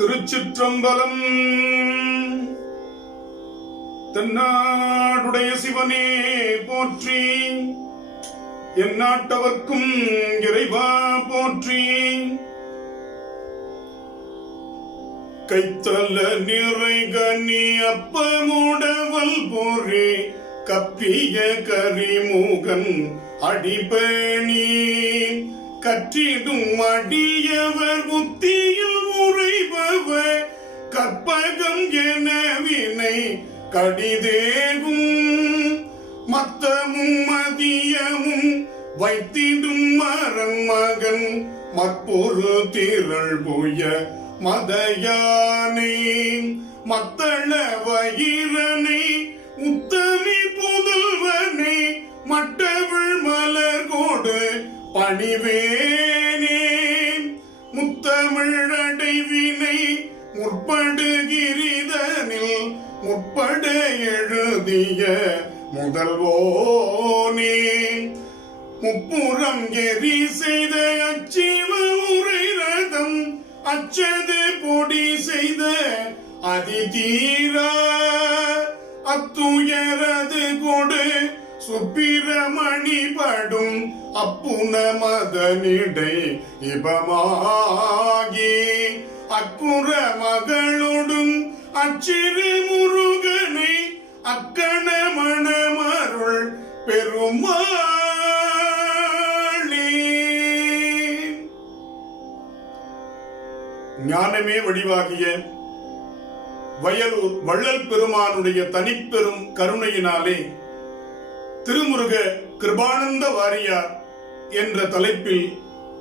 திருச்சிற்றம்பலம். தென்னாடுடைய சிவனே போற்றி, எந்நாட்டவர்க்கும் இறைவா போற்றி. கைத்தல நிறைகனி அப்பமுடவல் போரே கப்பிய கரிமுகன் அடிபணி கற்றிடும் அடியவர் புத்தியில் உரைபவர் கற்பகம் என வினை கடிதேகும் மத்தமும் மதியமும் வைத்திடும் மரன் மகன் மற்பொரு திரள் புய மதயானை மத்தள வயிரனை உத்தமி புதல்வனை மட்டவிழ் மலர் கோடு பணிவேனே முத்தமிழ் அடைவினை முற்படுகிரிதனில் முற்பட எழுதிய முதல்வோனே முப்புறம் எரி செய்த அச்சிவ உரை ரதம் அச்சது பொடி செய்த அதிதீரா அத்துயரது கொடு சுப்பிரமணி படும் அப்புன மதனிடை இபமாகி அக்குற மகளோடும் அச்சிறு முருகனை அக்கண மணமருள் பெருமாளே. ஞானமே வடிவாகிய வயலூர் வள்ளல் பெருமானுடைய தனிப்பெரும் கருணையினாலே திருமுருக கிருபானந்த வாரியார் என்ற தலைப்பில்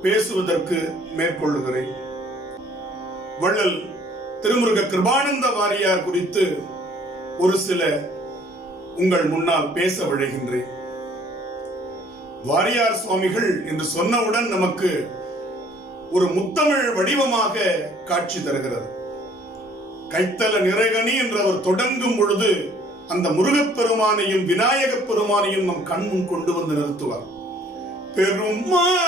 பேசுவதற்கு மேற்கொள்ளுகிறேன். வள்ளல் திருமுருக கிருபானந்த வாரியார் குறித்து ஒரு சில உங்கள் முன்னால் பேச விழைகின்றேன். வாரியார் சுவாமிகள் என்று சொன்னவுடன் நமக்கு ஒரு முத்தமிழ் வடிவமாக காட்சி தருகிறது. கைத்தல நிறைகனி என்று அவர் தொடங்கும் பொழுது அந்த முருகப்பெருமானையும் விநாயக பெருமானையும் நம் கண்முன் கொண்டு வந்து நிறுத்துவார். பெருமாளே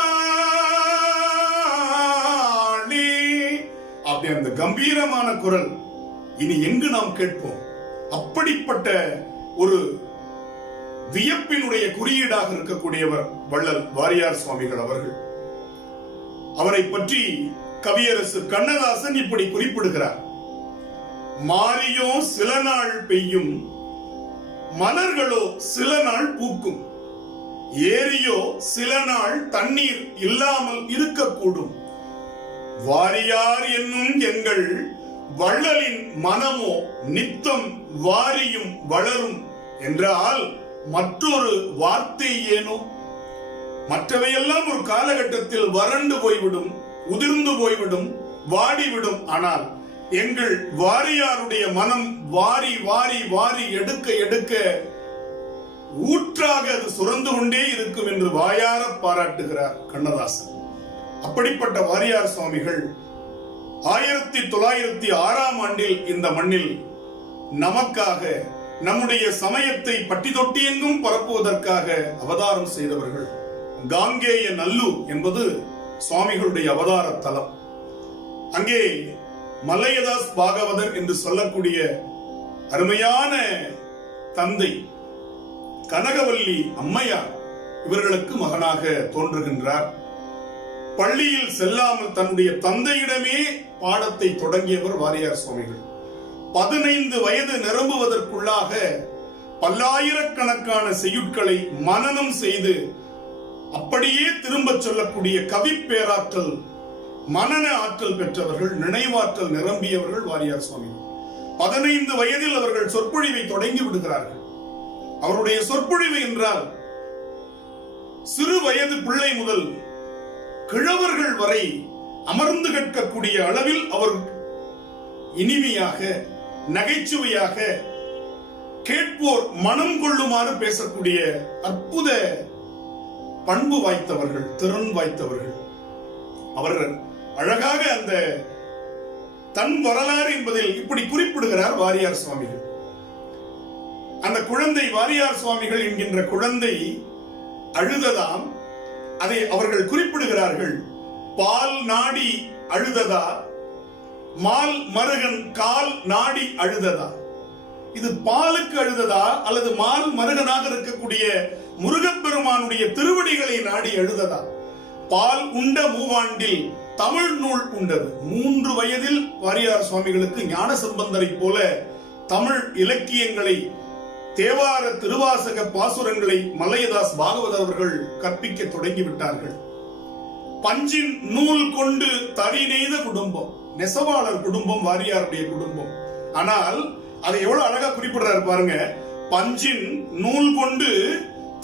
அப்படி அந்த கம்பீரமான குரல் இனி எங்கு நாம் கேட்போம்? அப்படிப்பட்ட ஒரு வியப்பினுடைய குறியீடாக இருக்கக்கூடியவர் வள்ளல் வாரியார் சுவாமிகள் அவர்கள். அவரை பற்றி கவியரசு கண்ணதாசன் இப்படி குறிப்பிடுகிறார். மாரியோ சில நாள் பெய்யும், மலர்களோ சில நாள் பூக்கும், ஏரியோ சில நாள் தண்ணீர் இல்லாமல் இருக்கக்கூடும், வாரியார் என்னும் எங்கள் வள்ளலின் மனமோ நித்தம் வாரியும் வளரும் என்றால் மற்றொரு வார்த்தை ஏனோ? மற்றவையெல்லாம் ஒரு காலகட்டத்தில் வறண்டு போய்விடும், உதிர்ந்து போய்விடும், வாடிவிடும். ஆனால் எங்கள் வாரியாருடைய மனம் வாரி வாரி வாரி எடுக்க எடுக்க ஊற்றாக அது சுரந்து கொண்டே இருக்கும் என்று வாயார பாராட்டுகிறார் கண்ணதாசன். அப்படிப்பட்ட வாரியார் சுவாமிகள் 1906 இந்த மண்ணில் நமக்காக நம்முடைய சமயத்தை பட்டி தொட்டி எங்கும் பரப்புவதற்காக அவதாரம் செய்தவர்கள். காங்கேய நல்லூர் என்பது சுவாமிகளுடைய அவதார தலம். அங்கே மலையதாஸ் பாகவதர் என்று சொல்லக்கூடிய அருமையான தந்தை கனகவல்லி அம்மையார் இவர்களுக்கு மகனாக தோன்றுகின்றார். பள்ளியில் செல்லாமல் தன்னுடைய தந்தையிடமே பாடத்தை தொடங்கியவர் வாரியார் சுவாமிகள். 15 வயது நிரம்புவதற்குள்ளாக பல்லாயிரக்கணக்கான செய்யுட்களை மனனம் செய்து அப்படியே திரும்ப சொல்லக்கூடிய கவி பேராற்றல், மனன ஆற்றல் பெற்றவர்கள், நினைவாற்றல் நிரம்பியவர்கள் வாரியார் சுவாமிகள். 15 வயதில் அவர்கள் சொற்பொழிவை தொடங்கி விடுகிறார்கள். அவருடைய சொற்பொழிவு என்றால் சிறு வயது பிள்ளை முதல் கிழவர்கள் வரை அமர்ந்து கேட்கக்கூடிய அளவில் அவர் இனிமையாக நகைச்சுவையாக கேட்போர் மனம் கொள்ளுமாறு பேசக்கூடிய அற்புத பண்பு வாய்த்தவர்கள், திறன் வாய்த்தவர்கள். அவர்கள் அழகாக அந்த தன் வரலாறு என்பதில் இப்படி குறிப்பிடுகிறார் வாரியார் சுவாமிகள். அந்த குழந்தை வாரியார் சுவாமிகள் என்கின்ற குழந்தை அழுததாம். அதை அவர்கள் குறிப்பிடுகிறார்கள். பால் நாடி அழுததா, மால் மருகன் கால் நாடி அழுததா? இது பாலுக்கு அழுததா அல்லது மால் மருகனாக இருக்கக்கூடிய முருகப்பெருமானுடைய திருவடிகளை நாடி அழுததா? பால் உண்ட மூவாண்டில் தமிழ் நூல் உண்டது. 3 வயதில் வாரியார் சுவாமிகளுக்கு ஞான சம்பந்தரை போல தமிழ் இலக்கியங்களை, தேவார திருவாசக பாசுரங்களை மலையதாஸ் பாகவதர் அவர்கள் கற்பிக்க தொடங்கிவிட்டார்கள். பஞ்சின் நூல் கொண்டு தறி நெய்த குடும்பம், நெசவாளர் குடும்பம் வாரியாருடைய குடும்பம். ஆனால் அதை எவ்வளவு அழகா குறிப்பிடுறாரு பாருங்க. பஞ்சின் நூல் கொண்டு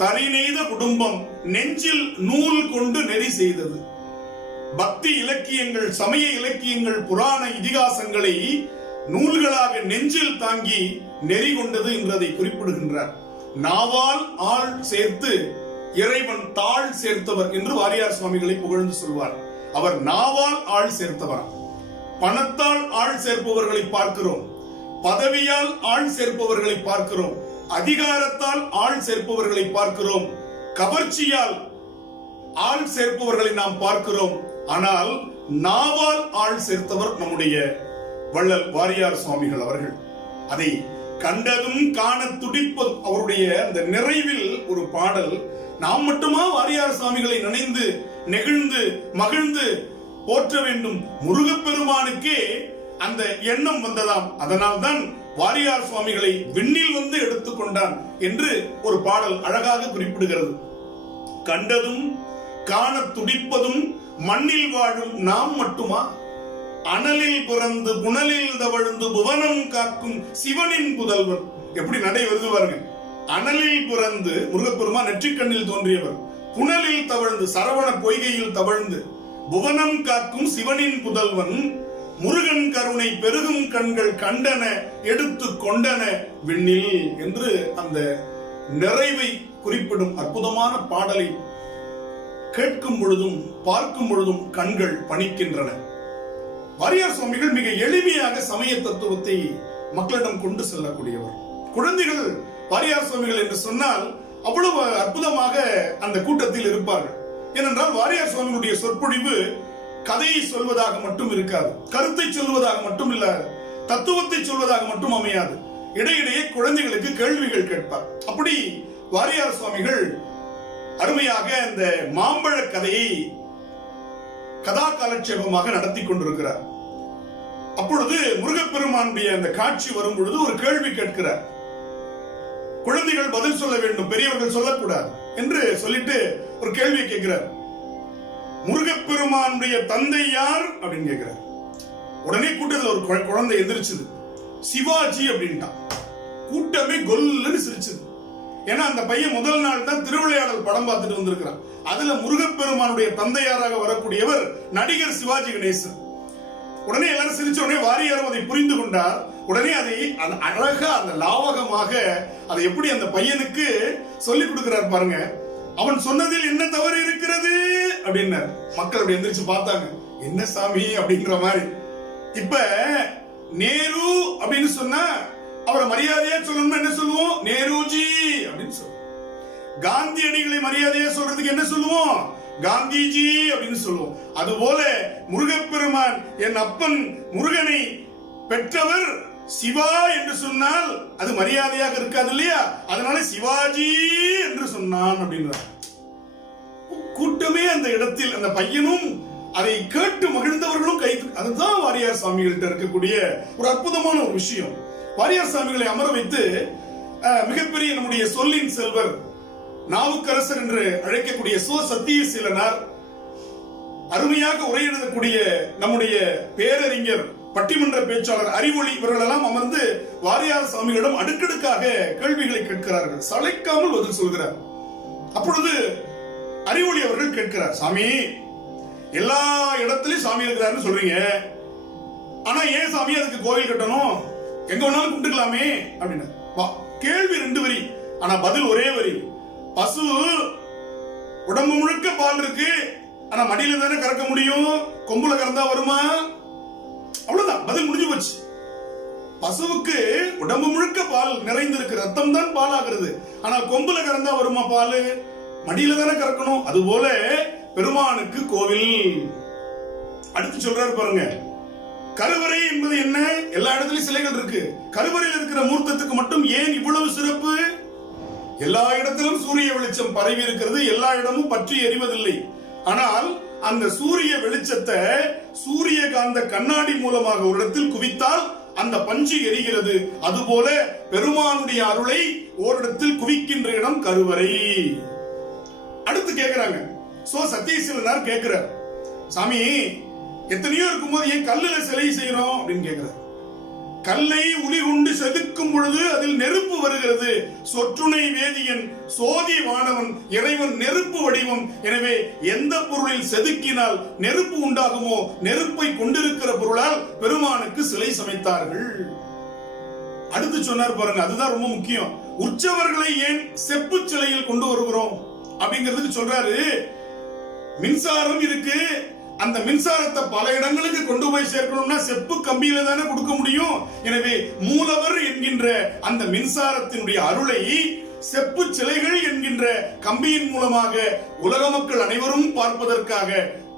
தறி நெய்த குடும்பம், நெஞ்சில் நூல் கொண்டு நெறி செய்தது. பக்தி இலக்கியங்கள், சமய இலக்கியங்கள், புராண இதிகாசங்களை நூல்களாக நெஞ்சில் தாங்கி நெறி கொண்டது என்றதை குறிப்பிடுகின்றார். நாவால் ஆள் சேர்த்து இறைவன் தாழ் சேர்த்தவர் என்று வாரியார் சுவாமிகளை புகழ்ந்து சொல்வார். அவர் நாவால் ஆள் சேர்த்தவர். பணத்தால் ஆள் சேர்ப்பவர்களை பார்க்கிறோம், பதவியால் ஆள் சேர்ப்பவர்களை பார்க்கிறோம், அதிகாரத்தால் ஆள் சேர்ப்பவர்களை பார்க்கிறோம், கவர்ச்சியால் ஆள் சேர்ப்பவர்களை நாம் பார்க்கிறோம். ஆனால் நாவால் ஆள் சேர்த்தவர் நம்முடைய வள்ளல் வாரியார் சுவாமிகள் அவர்கள். அதை கண்டதும் காண துடிப்பதும் அவருடைய அந்த நிறைவில் ஒரு பாடல். நாம் மட்டுமா வாரியார் சுவாமிகளை நினைந்து நெகிழ்ந்து மகிழ்ந்து போற்ற வேண்டும்? முருகப்பெருமானுக்கே அந்த எண்ணம் வந்ததாம். அதனால்தான் வாரியார் சுவாமிகளை விண்ணில் வந்து எடுத்துக்கொண்டான் என்று ஒரு பாடல் அழகாக குறிப்பிடுகிறது. கண்டதும் காண துடிப்பதும் மண்ணில் வாழும் நாம் மட்டுமா? அனலில் பிறந்து புனலில் தவழ்ந்து புவனம் காக்கும் சிவனின் புதல்வன். எப்படி நடை வருது பாருங்க. அனலில் பிறந்து முருகப்பெருமான் நெற்றிக்கண்ணில் தோன்றியவர், புனலில் தவழ்ந்து சரவண பொய்கையில் தவழ்ந்து புவனம் காக்கும் சிவனின் புதல்வன், முருகன் கருணை பெருகும் கண்கள் கண்டன எடுத்து கொண்டன விண்ணில் என்று அந்த நிறைவை குறிப்பிடும் அற்புதமான பாடலை கேட்கும் பொழுதும் பார்க்கும் பொழுதும் கண்கள் பணிக்கின்றன. வாரியார் சுவாமிகள் மிக எளிமையாக சமய தத்துவத்தை மக்களிடம் கொண்டு செல்லக்கூடியவர். குழந்தைகள் வாரியார் சுவாமிகள் என்று சொன்னால் அவ்வளவு அற்புதமாக அந்த கூட்டத்தில் இருப்பார்கள். ஏனென்றால் வாரியார் சுவாமிகளுடைய சொற்பொழிவு கதையை சொல்வதாக மட்டும் இருக்காது, கருத்தை சொல்வதாக மட்டும் இல்லாது, தத்துவத்தை சொல்வதாக மட்டும் அமையாது. இடையிடையே குழந்தைகளுக்கு கேள்விகள் கேட்பார். அப்படி வாரியார் சுவாமிகள் அருமையாக அந்த மாம்பழ கதையை கதா காலட்சேபமாக நடத்தி கொண்டிருக்கிறார். அப்பொழுது முருகப்பெருமானுடைய அந்த காட்சி வரும் பொழுது ஒரு கேள்வி கேட்கிறார். குழந்தைகள் பதில் சொல்ல வேண்டும், பெரியவர்கள் சொல்லக்கூடாது என்று சொல்லிட்டு ஒரு கேள்வியை கேட்கிறார். முருகப்பெருமானுடைய தந்தை யார் அப்படின்னு கேட்கிறார். உடனே கூட்டத்தில் ஒரு குழந்தை எந்திரிச்சது, சிவாஜி அப்படின்ட்டான். கூட்டமே கொல்லுன்னு சிரிச்சது. ஏன்னா அந்த பையன் முதல் நாள் தான் திருவிளையாடல் படம் பார்த்துட்டு வந்திருக்கிறான். அதுல முருகப்பெருமானுடைய தந்தையாராக வரக்கூடியவர் நடிகர் சிவாஜி கணேசன். உடனே எல்லாரும் சிரிச்ச உடனே வாரியாரும் அதை புரிந்து கொண்டார். உடனே அதை அழகா அந்த லாவகமாக அதை எப்படி அந்த பையனுக்கு சொல்லிக் கொடுக்கிறார் பாருங்க. அவன் சொன்னதில் என்ன தவறு இருக்கிறது அப்படின்னார். மக்கள் அப்படி எந்திரிச்சு பார்த்தாங்க, என்ன சாமி அப்படிங்கிற மாதிரி. இப்ப நேரு அப்படின்னு சொன்னா அவரை மரியாதையா சொல்லணும்னா என்ன சொல்லுவோம்? நேருஜி அப்படின்னு சொல்லுவோம். காந்தியடிகளை மரியாதையா சொல்றதுக்கு என்ன சொல்லுவோம்? காந்திஜி அப்படின்னு சொல்லுவோம். அதுபோல முருகப்பெருமான் என் அப்பன் முருகனை பெற்றவர் சிவா என்று சொன்னால் அது மரியாதையாக இருக்காது இல்லையா? அதனால சிவாஜி என்று சொன்னான் அப்படின்றார். கூட்டமே அந்த இடத்தில், அந்த பையனும் அதை கேட்டு மகிழ்ந்தவர்களும் கை. அதுதான் வாரியார் சுவாமிகள்கிட்ட இருக்கக்கூடிய ஒரு அற்புதமான ஒரு விஷயம். வாரியார் சுவாமிகளை அமர வைத்து மிகப்பெரிய நம்முடைய சொல்லின் செல்வர் நாவுக்கரசர் என்று அழைக்கக்கூடிய சத்தியசீலனார், அருமையாக உரை எழுதக்கூடிய நம்முடைய பேரறிஞர் பட்டிமன்ற பேச்சாளர் அறிவொளி இவர்களெல்லாம் அமர்ந்து வாரியார் சுவாமிகளிடம் அடுக்கடுக்காக கேள்விகளை கேட்கிறார்கள். சளைக்காமல் பதில் சொல்கிறார். அப்பொழுது அறிவொளி அவர்கள் கேட்கிறார், சாமி எல்லா இடத்திலும் சாமி இருக்கிறாருன்னு சொல்றீங்க, ஆனா ஏன் சாமி அதுக்கு கோவில் கட்டணும்? எங்க வேணாலும் கும்பிட்டுக்கலாமே அப்படின்னு. கேள்வி 2 வரி, ஆனா பதில் ஒரே வரி. பசு உடம்பு முழுக்க பால் இருக்கு, ஆனா மடியில தானே கறக்க முடியும், கொம்புல கறந்தா வருமா? அவ்வளவுதான், பதில் முடிஞ்சு போச்சு. பசுவுக்கு உடம்பு முழுக்க பால் நிறைந்திருக்கு, ரத்தம் தான் பால் ஆகிறது, ஆனால் கொம்புல கறந்தா வருமா பால்? மடியில தானே கறக்கணும். அதுபோல பெருமானுக்கு கோவில். அடுத்து சொல்றாரு பாருங்க, கருவறை என்பது என்ன? எல்லா இடத்துலயும் சிலைகள் இருக்கு. கருவறையில் இருக்கிற மூர்த்தத்துக்கு மட்டும் ஏன் இவ்வளவு சிறப்பு? எல்லா இடத்திலும் சூரிய வெளிச்சம் பரவி இருக்கிறது, எல்லா இடமும் பற்றி எரிவதில்லை. ஆனால் அந்த சூரிய வெளிச்சத்தை சூரியகாந்த கண்ணாடி மூலமாக ஒரு இடத்தில் குவித்தால் அந்த பஞ்சு எரிகிறது. அதுபோல பெருமானுடைய அருளை ஓரிடத்தில் குவிக்கின்ற இடம் கருவறை. அடுத்து கேக்குறாங்க, சத்தியசீலனார் கேட்கிறார், சாமி எத்தனையோ இருக்கும்போது ஏன் கல்லுல சிலை செய்யறோம் அப்படின்னு கேட்கிறார். கல்லை உளி உண்டு செதுக்கும் பொழுது அதில் நெருப்பு வருகிறது. சொற்றுணை வேதியன் சோதி வானவன் இறைவன் நெருப்பு வடிவம். எனவே எந்த பொருளில் செதுக்கினால் நெருப்பு உண்டாகுமோ நெருப்பை கொண்டிருக்கிற பொருளால் பெருமானுக்கு சிலை சமைத்தார்கள். அடுத்து சொன்னார் பாருங்க, அதுதான் ரொம்ப முக்கியம். உற்சவர்களை ஏன் செப்பு சிலையில் கொண்டு வருகிறோம் அப்படிங்கிறதுக்கு சொல்றாரு, மின்சாரம் இருக்கு, அந்த மின்சாரத்தை பல இடங்களுக்கு கொண்டு போய் சேர்க்கணும்னா செப்பு கம்பியில தானே கொடுக்க முடியும். எனவே மூலவர் என்கின்ற அந்த மின்சாரத்தினுடைய அருளை செப்பு சிலைகள் என்கின்ற கம்பியின் மூலமாக உலக மக்கள் அனைவரும் பார்ப்பதற்காக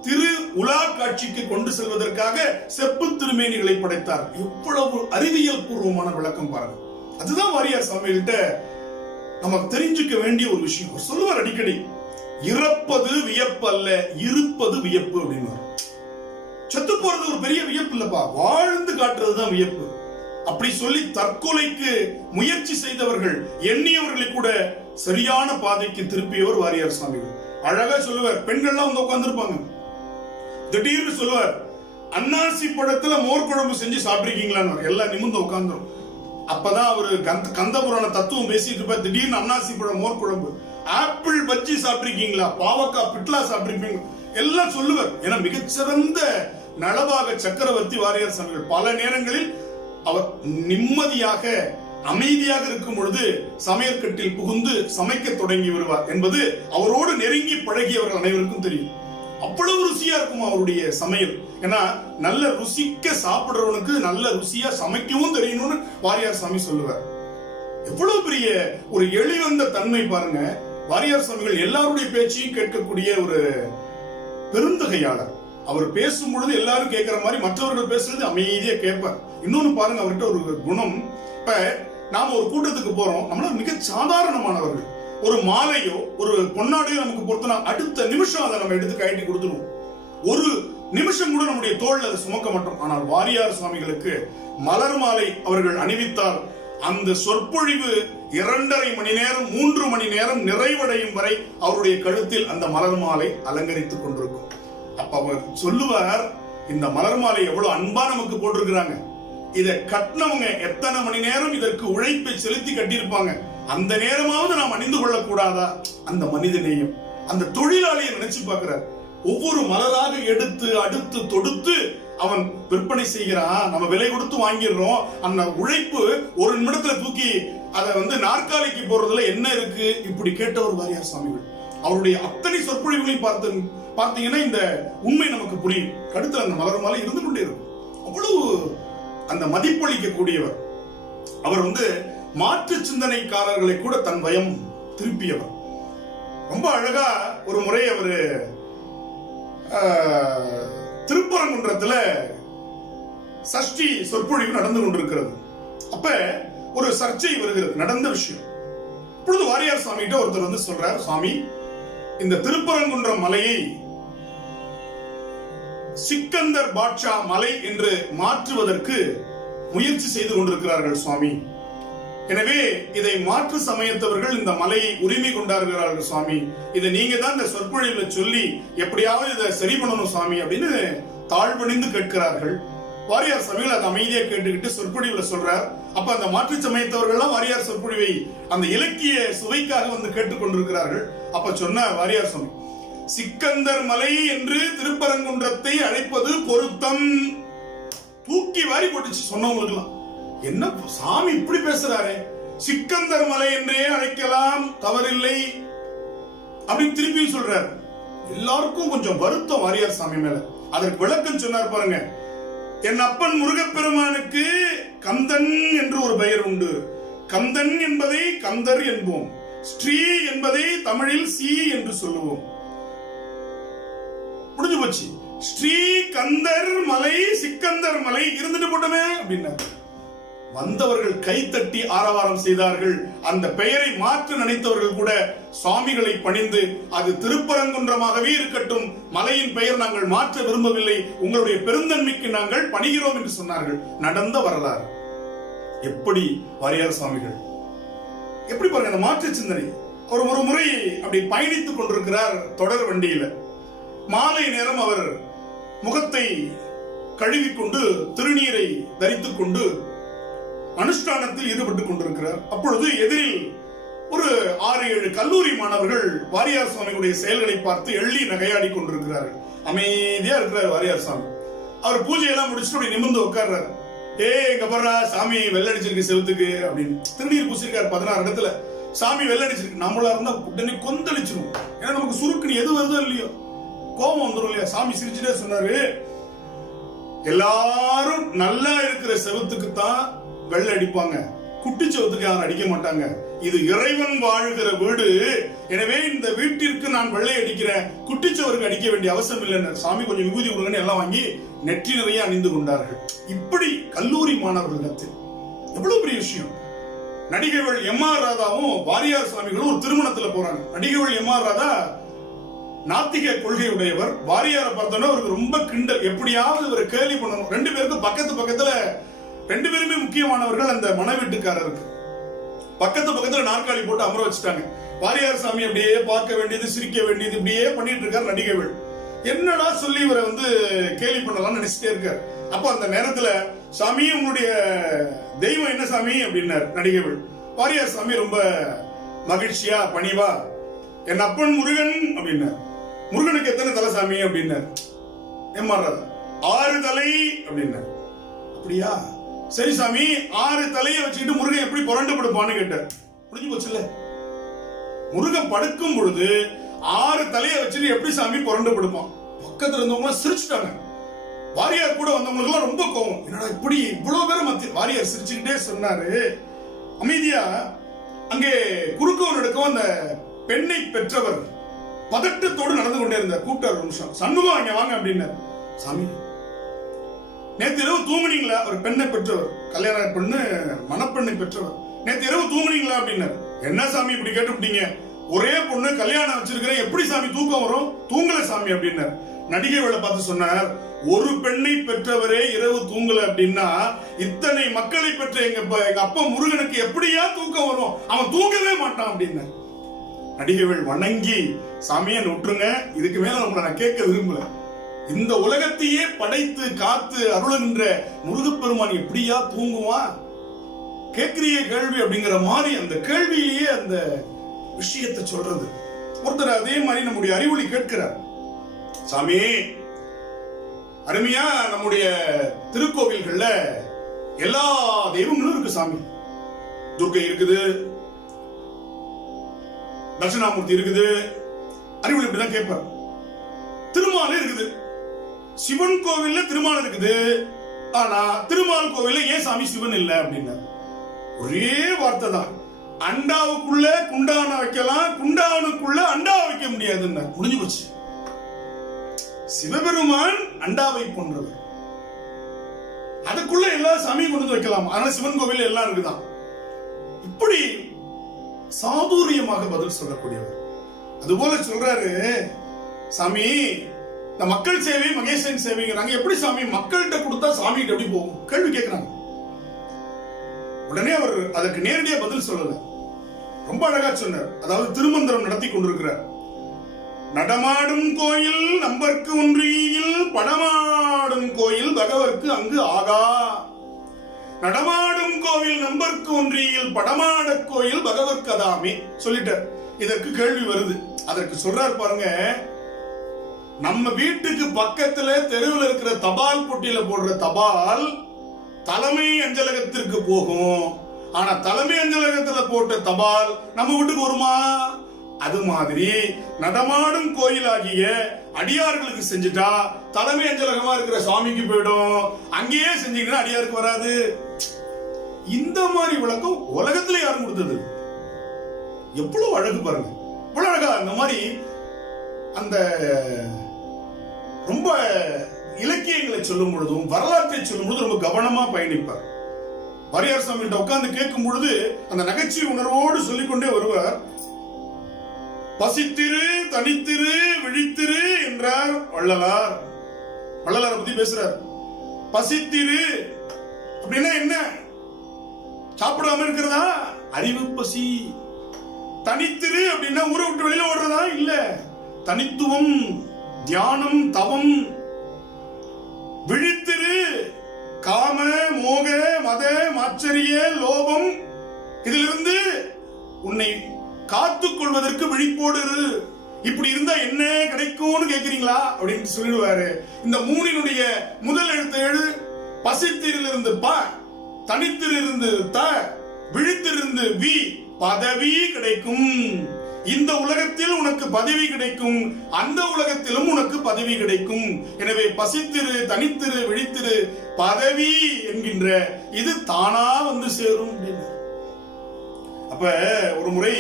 திரு உலா காட்சிக்கு கொண்டு செல்வதற்காக செப்பு திருமேனிகளை படைத்தார். எவ்வளவு அறிவியல் பூர்வமான விளக்கம் பாருங்க. அதுதான் வாரியார் சாமிகிட்ட நமக்கு தெரிஞ்சுக்க வேண்டிய ஒரு விஷயம். சொல்லுவார் அடிக்கடி, இறப்பது வியப்பு அல்ல, இருப்பது வியப்பு அப்படின்னு. செத்து போறது ஒரு பெரிய வியப்பு இல்லப்பா, வாழ்ந்து காட்டுறதுதான் வியப்பு. அப்படி சொல்லி தற்கொலைக்கு முயற்சி செய்தவர்கள் எண்ணியவர்களை கூட சரியான பாதைக்கு திருப்பியவர் வாரியார் சுவாமிகள். அழகா சொல்லுவார், பெண்கள்லாம் வந்து உட்கார்ந்துருப்பாங்க, திடீர்னு சொல்லுவார், அன்னாசி பழத்துல மோர் குழம்பு செஞ்சு சாப்பிட்டிருக்கீங்களான்னு. எல்லாம் நிமிர்ந்து உட்கார்ந்துரும். அப்பதான் அவரு கந்தபுராண தத்துவம் பேசிட்டு இருப்பார். திடீர்னு அன்னாசி பழம் மோர் குழம்பு, ஆப்பிள் பஜ்ஜி சாப்பிட்டிருக்கீங்களா, பாவக்காய் பிட்லா சாப்பிட்டிருப்பீங்க, எல்லாம் சொல்லுவார். ஏன்னா மிகச்சிறந்த நலபாக சக்கரவர்த்தி வாரியார் சாமிகள். பல நேரங்களில் அவர் நிம்மதியாக அமைதியாக இருக்கும் பொழுது சமையற்கட்டில் புகுந்து சமைக்க தொடங்கி வருவார் என்பது அவரோடு நெருங்கி பழகியவர்கள் அனைவருக்கும் தெரியும். அவ்வளவு ருசியா இருக்கும் அவருடைய சமையல். ஏன்னா நல்ல ருசிக்க சாப்பிடுறவனுக்கு நல்ல ருசியா சமைக்கவும் தெரியணும்னு வாரியார் சாமி சொல்லுவார். எவ்வளவு பெரிய ஒரு எளிவந்த தன்மை பாருங்க. வாரியார் சாமிகள் எல்லாருடைய பேச்சையும் கேட்கக்கூடிய ஒரு பெருந்தகையாளர். அவர் பேசும் பொழுது எல்லாரும் கேட்கிற மாதிரி மற்றவர்கள் பேசுறது அமைதியா கேட்பார். இன்னொன்னு பாருங்க, அவர்கிட்ட ஒரு குணம். இப்ப நாம ஒரு கூட்டத்துக்கு போறோம், நம்மள மிக சாதாரணமானவர்கள். ஒரு மாலையோ ஒரு பொன்னாடையோ நமக்கு பொறுத்தனா அடுத்த நிமிஷம் அதை நம்ம எடுத்து கழட்டி கொடுத்துருவோம். ஒரு நிமிஷம் கூட நம்முடைய தோல்ல அதை சுமக்க மாட்டோம். ஆனால் வாரியார் சுவாமிகளுக்கு மலர் மாலை அவர்கள் அணிவித்தால் அந்த சொற்பொழிவு 2.5 மணி நேரம் 3 மணி நேரம் நிறைவடையும் வரை அவருடைய கழுத்தில் அந்த மலர் மாலை அலங்கரித்துக் கொண்டிருக்கும். அப்ப அவர் சொல்லுவார், இந்த மலர் மாலை எவ்வளவு அன்பா நமக்கு போட்டிருக்கிறாங்க, இதை கட்டினவங்க எத்தனை மணி நேரம் இதற்கு உழைப்பை செலுத்தி கட்டியிருப்பாங்க, அந்த நேரமாவது நாம் அணிந்து கொள்ளக்கூடாதா? அந்த மனித நேயம், அந்த தொழிலாளியை நினைச்சு பார்க்கிறார். ஒவ்வொரு மலராக எடுத்து அடுத்து தொடுத்து அவன் விற்பனை செய்கிறான், நம்ம விலை கொடுத்து வாங்கிடுறோம். அந்த உழைப்பு ஒரு நிமிடத்துல தூக்கி அதை நாற்காலிக்கு போறதுல என்ன இருக்கு? இப்படி கேட்டவர் வாரியார் சாமிகள். அவருடைய அத்தனை சொற்பொழிவுகளையும் பார்த்தீங்கன்னா இந்த உண்மை நமக்கு புரியும். கடுத்துல அந்த மலர் மாலை இருந்து கொண்டே இருக்கும். அவ்வளவு அந்த மதிப்பளிக்க கூடியவர். அவர் மாற்று சிந்தனைக்காரர்களை கூட தன் பயம் திருப்பியவர். ரொம்ப அழகா ஒரு முறை அவரு திருப்பரங்குன்றத்துல சஷ்டி சொற்பொழிவு நடந்து கொண்டிருக்கிறது. அப்ப ஒரு சர்ச்சை வருகிறது, நடந்த விஷயம். இப்பொழுது வாரியார் சாமி கிட்ட ஒருத்தர் சொல்றார், சுவாமி இந்த திருப்பரங்குன்றம் மலையை சிக்கந்தர் பாட்ஷா மலை என்று மாற்றுவதற்கு முயற்சி செய்து கொண்டிருக்கிறார்கள் சுவாமி. எனவே இதை மாற்று சமயத்தவர்கள் இந்த மலையை உரிமை கொண்டாடுகிறார்கள் சுவாமி. இதை நீங்க தான் இந்த சொற்பொழிவுல சொல்லி எப்படியாவது இதை சரி பண்ணணும் சுவாமி அப்படின்னு தாழ்வணிந்து கேட்கிறார்கள். வாரியார் சாமிகள் அதை அமைதியா கேட்டுக்கிட்டு சொற்பொழிவுல சொல்றார். அப்ப அந்த மாற்று சமயத்தவர்கள் எல்லாம் வாரியார் சொற்பொழிவை அந்த இலக்கிய சுவைக்காக கேட்டுக்கொண்டிருக்கிறார்கள். அப்ப சொன்ன வாரியார் சாமி, சிக்கந்தர் மலை என்று திருப்பரங்குன்றத்தை அழைப்பது பொருத்தம். தூக்கி வாரி போட்டுச்சு சொன்னவங்களுக்கெல்லாம். என்ன சாமி இப்படி பேசுறாரு, சிக்கந்தர் மலை என்றே அழைக்கலாம், தவறில்லை அப்படின்னு திருப்பி சொல்றார். எல்லாருக்கும் கொஞ்சம் வருத்தம் வாரியார் சாமி மேல. அதற்கு விளக்கம் சொன்னார் பாருங்க. என் அப்பன் முருகப்பெருமானுக்கு கந்தன் என்று ஒரு பெயர் உண்டு. கந்தன் என்பதை கந்தர் என்போம், ஸ்ரீ என்பதை தமிழில் சி என்று சொல்லுவோம். முடிஞ்சு போச்சு. ஸ்ரீகந்தர் மலை சிக்கந்தர் மலை இருந்துட்டு போட்டோமே அப்படின்னா வந்தவர்கள் கைத்தட்டி ஆரவாரம் செய்தார்கள். அந்த பெயரை மாற்ற நினைத்தவர்கள் கூட சுவாமிகளை பணிந்து அது திருப்பரங்குன்றமாகவே இருக்கட்டும், மலையின் பெயர் நாங்கள் மாற்ற விரும்பவில்லை, உங்களுடைய பெருந்தன்மைக்கு நாங்கள் பணிகிறோம் என்று சொன்னார்கள். நடந்த வரலாறு. எப்படி வாரியார் சுவாமிகள் எப்படி பாருங்க அந்த மாற்று சிந்தனை. அவர் ஒரு முறை அப்படி பயணித்துக் கொண்டிருக்கிறார் தொடர் வண்டியில. மாலை நேரம் அவர் முகத்தை கழுவிக்கொண்டு திருநீரை தரித்துக் கொண்டு அனுஷ்டானத்தில் ஈடுபட்டுக் கொண்டிருக்கிறார். அப்பொழுது எதிரில் ஒரு 6-7 கல்லூரி மாணவர்கள் வாரியார் சுவாமியுடைய செயல்களை பார்த்து எள்ளி நகையாடி கொண்டிருக்கிறார்கள். அமைதியா இருக்கிறார் வாரியார் சுவாமி. அவர் பூஜையெல்லாம் முடிச்சுட்டு அப்படி நிமிர்ந்து உட்கார்றாரு. எங்க பர்றா சாமி வெள்ளடிச்சிருக்கு செவத்துக்கு அப்படின்னு திருநீர் பூசிருக்காரு 16 இடத்துல. சாமி வெள்ளடிச்சிருக்கு. நம்மளா இருந்தா உடனே கொந்தளிச்சிரும். ஏன்னா நமக்கு சுருக்குன்னு எது வருதோ இல்லையோ கோபம் வந்துடும் இல்லையா. சாமி சிரிச்சுட்டே சொன்னாரு, எல்லாரும் நல்லா இருக்கிற செவத்துக்கு தான் வெள்ளை அடிப்பாங்க, குட்டி செவத்துக்கு யாரும் அடிக்க மாட்டாங்க. இது இறைவன் வாழ்கிற வீடு, எனவே இந்த வீட்டிற்கு நான் வெள்ளை அடிக்கிறேன், குட்டிச்சவருக்கு அடிக்க வேண்டிய அவசியம் இல்லைன்னு சாமி கொஞ்சம் விபூதி கொடுங்கன்னு எல்லாம் வாங்கி நெற்றி நிறைய அணிந்து கொண்டார்கள். இப்படி கல்லூரி மாணவர்களிடத்தில் எவ்வளவு பெரிய விஷயம். நடிகைகள் எம்.ஆர். ராதாவும் வாரியார் சுவாமிகளும் ஒரு திருமணத்துல போறாங்க. நடிகைகள் எம்.ஆர். ராதா நாத்திக கொள்கையுடையவர். வாரியாரை பார்த்தோன்னா அவருக்கு ரொம்ப கிண்டல், எப்படியாவது இவரை கேலி பண்ணணும். 2 பேருக்கு பக்கத்துல 2 பேருமே முக்கியமானவர்கள். அந்த மன வீட்டுக்காரருக்கு பக்கத்துல நாற்காலி போட்டு அமர வச்சுட்டாங்க. வாரியார் சாமி அப்படியே பார்க்க வேண்டியது, சிரிக்க வேண்டியது, இப்படியே பண்ணிட்டு இருக்காரு. நடிகைகள் என்னடா சொல்லி இவரை கேலி பண்ணலாம்னு நினைச்சிட்டே இருக்காரு. அப்ப அந்த நேரத்துல சாமி உங்களுடைய தெய்வம் என்ன சாமி அப்படின்னாரு நடிகைகள். வாரியார் சாமி ரொம்ப மகிழ்ச்சியா பணிவா, என் அப்பன் முருகன் அப்படின்னாரு. முருகனுக்கு எத்தனை தலை சாமி அப்படின்னாரு. எம்.ஆர். ராதா 6 தலை அப்படின்னாரு. அப்படியா, சரி சாமி 6 தலையை வச்சுக்கிட்டு முருகன் எப்படி புரண்டு படுப்பான்னு கேட்டார். முடிஞ்சு போச்சுல்ல. முருகன் படுக்கும் பொழுது 6 தலையை வச்சுட்டு எப்படி சாமி புரண்டு படுப்பான். பக்கத்துல இருந்தவங்க சிரிச்சுட்டாங்க. வாரியார் கூட வந்தவங்களுக்கு எல்லாம் ரொம்ப கோவம். என்னடா இப்படி இவ்வளவு பேரும் மத்திய. வாரியார் சிரிச்சுக்கிட்டே சொன்னாரு, அமைதியா. அங்கே குறுக்கவும் நடுக்கவும் அந்த பெண்ணை பெற்றவர் பதட்டத்தோடு நடந்து கொண்டே இருந்தார். கூப்பிட்டார், ஒரு நிமிஷம் சண்முகம் அங்க வாங்க அப்படின்னாரு. சாமி நேற்று இரவு தூங்குனீங்களா? ஒரு பெண்ணை பெற்றவர், கல்யாண பெண்ணு மணப்பெண்ணை பெற்றவர். நேற்று இரவு தூங்குனீங்களா அப்படின்னாரு. என்ன சாமி இப்படி கேட்டுவிட்டீங்க, ஒரே பொண்ணு கல்யாணம் வச்சிருக்கிறேன், எப்படி சாமி தூக்கம் வரும்? தூங்கல சாமி அப்படின்னாரு. நடிகைகளை பார்த்து சொன்னார், ஒரு பெண்ணை பெற்றவரே இரவு தூங்கல அப்படின்னா இத்தனை மக்களை பெற்ற எங்க அப்பா முருகனுக்கு எப்படியா தூக்கம் வரும்? அவன் தூங்கவே மாட்டான் அப்படின்னாரு. நடிகைகள் வணங்கி, சாமியை விட்டுருங்க, இதுக்கு மேல உங்களை நான் கேட்க விரும்பல. இந்த உலகத்தையே படைத்து காத்து அருளுகின்ற முருகப்பெருமான் எப்படியா தூங்குவான்? கேட்கிறிய கேள்வி அப்படிங்கிற மாதிரி அந்த கேள்வியிலேயே அந்த விஷயத்தை சொல்றது. ஒருத்தர் அதே மாதிரி நம்முடைய அறிவொளி கேட்கிறார். சாமி, அருமையா நம்முடைய திருக்கோவில்கள்ல எல்லா தெய்வங்களும் இருக்கு சாமி. துர்க்கை இருக்குது, தட்சிணாமூர்த்தி இருக்குது. அறிவொளி இப்படிதான் கேட்பார். திருமால் இருக்குது, சிவன் கோவில்ல திருமால் இருக்குது, ஆனா திருமால் கோவில்ல ஏன் சாமி சிவன் இல்ல அப்படின்னா ஒரே வார்த்தை தான், அண்டாவுக்குள்ள குண்டான வைக்கலாம், குண்டானுக்குள்ள அண்டா வைக்க முடியாதுன்னு முடிஞ்சு போச்சு. சிவபெருமான் அண்டாவை போன்றவர், அதுக்குள்ள எல்லா சாமியும் கொண்டு வைக்கலாம், ஆனா சிவன் கோவில் எல்லாம் இருக்குதான். இப்படி சாதுரியமாக பதில் சொல்லக்கூடியவர். அதுபோல சொல்றாரு, சாமி இந்த மக்கள் சேவை மகேசன் சேவைங்கிறாங்க, எப்படி சாமி மக்கள்கிட்ட கொடுத்தா சாமி எப்படி போகும்? கேள்வி கேட்கிறாங்க. உடனே அவர் அதற்கு நேரடியா பதில் சொல்லல, ரொம்ப அழகா சொன்னார். அதாவது திருமந்திரம் நடத்தி கொண்டிருக்கிறார். நடமாடும் கோயில் நம்பர்க்கு ஒன்றியில், படமாடும் கோயில் பகவர்க்கு அங்கு ஆகா. நடமாடும் கோவில் நம்பர்க்கு ஒன்றியில், படமாட கோயில் பகவர்க்கு அதாமே சொல்லிட்டார். இதற்கு கேள்வி வருது. அதற்கு சொல்றார் பாருங்க, நம்ம வீட்டுக்கு பக்கத்துல தெருவில் இருக்கிற தபால் பொட்டியில போடுற தபால் தலைமை அஞ்சலகத்திற்கு போகும், ஆனா தலைமை அஞ்சலகத்துல போட்ட தபால் நம்ம வீட்டுக்கு வருமா? அது மாதிரி நடமாடும் கோயிலாகிய அடியார்களுக்கு செஞ்சுட்டா தலைமை அஞ்சலகமா இருக்கிற சுவாமிக்கு போயிடும், அங்கேயே செஞ்சீங்கன்னா அடியாருக்கு வராது. இந்த மாதிரி விளக்கம் உலகத்துல யாரும் கொடுத்தது? எவ்வளவு அழகு பாருங்க, இவ்வளவு அழகா. அந்த மாதிரி அந்த ரொம்ப இலக்கியங்களை சொல்லும் பொழுதும் வரலாற்றை சொல்லும் பொழுது ரொம்ப கவனமா பயணிப்பார். வாரியார் சாமி உட்கார்ந்து கேட்கும் பொழுது அந்த நகைச்சுவை உணர்வோடு சொல்லிக்கொண்டே வருவார். பசித்திரு, தனித்திரு, விழித்திரு என்றார் வள்ளலார். வள்ளலாரை பத்தி பேசுறார். பசித்திரு அப்படின்னா என்ன? சாப்பிடாம இருக்கிறதா? அறிவு பசி. தனித்திரு அப்படின்னா ஊரை விட்டு வெளியில ஓடுறதா? இல்ல, தனித்துவம், தியானம், தவம். விழித்திரு, காம, மோக, மத, மாச்சரிய, லோபம் இதிலிருந்து உன்னை காத்துக் கொள்வதற்கு விழிப்போடு. இப்படி இருந்தா என்ன கிடைக்கும்னு கேக்குறீங்களா அப்படின்னு சொல்லிடுவாரு. இந்த மூணினுடைய முதல் எழுத்து எழு. பசித்திரிலிருந்து ப, தனித்திலிருந்து த, விழித்திலிருந்து வி. பதவி கிடைக்கும். இந்த உலகத்தில் உனக்கு பதவி கிடைக்கும், அந்த உலகத்திலும் உனக்கு பதவி கிடைக்கும். எனவே பசித்திரு, தனித்திரு, விழித்திரு, பதவி என்கின்ற இது தானா வந்து சேரும். அப்ப ஒரு முறை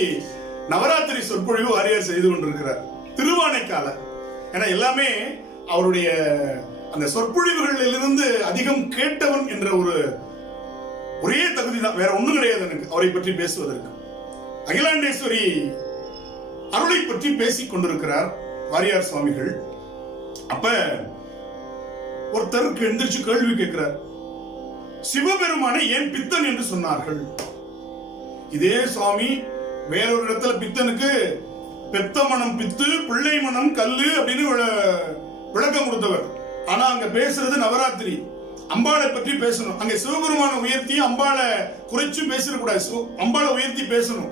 நவராத்திரி சொற்பொழிவு வாரியார் செய்து கொண்டிருக்கிறார். திருவானைக்கால. ஏன்னா எல்லாமே அவருடைய அந்த சொற்பொழிவுகளிலிருந்து அதிகம் கேட்டவன் என்ற ஒரே தகுதி தான், வேற ஒண்ணும் கிடையாது எனக்கு அவரை பற்றி பேசுவதற்கு. அகிலாண்டேஸ்வரி அருளை பற்றி பேசிக் கொண்டிருக்கிறார் வாரியார் சுவாமிகள். அப்ப ஒருத்தருக்கு எந்திரிச்சு கேள்வி கேட்கிறார். சிவபெருமானை ஏன் பித்தன் என்று சொன்னார்கள்? இதே சுவாமி வேறொரு இடத்துல பித்தனுக்கு பெத்த மனம் பித்து, பிள்ளை மனம் கல்லு அப்படின்னு விளக்கம் கொடுத்தவர். ஆனா அங்க பேசுறது நவராத்திரி, அம்பாளை பற்றி பேசணும். அங்க சிவபெருமான உயர்த்தி அம்பாளை குறைச்சும் பேசிடக்கூடாது, அம்பாளை உயர்த்தி பேசணும்.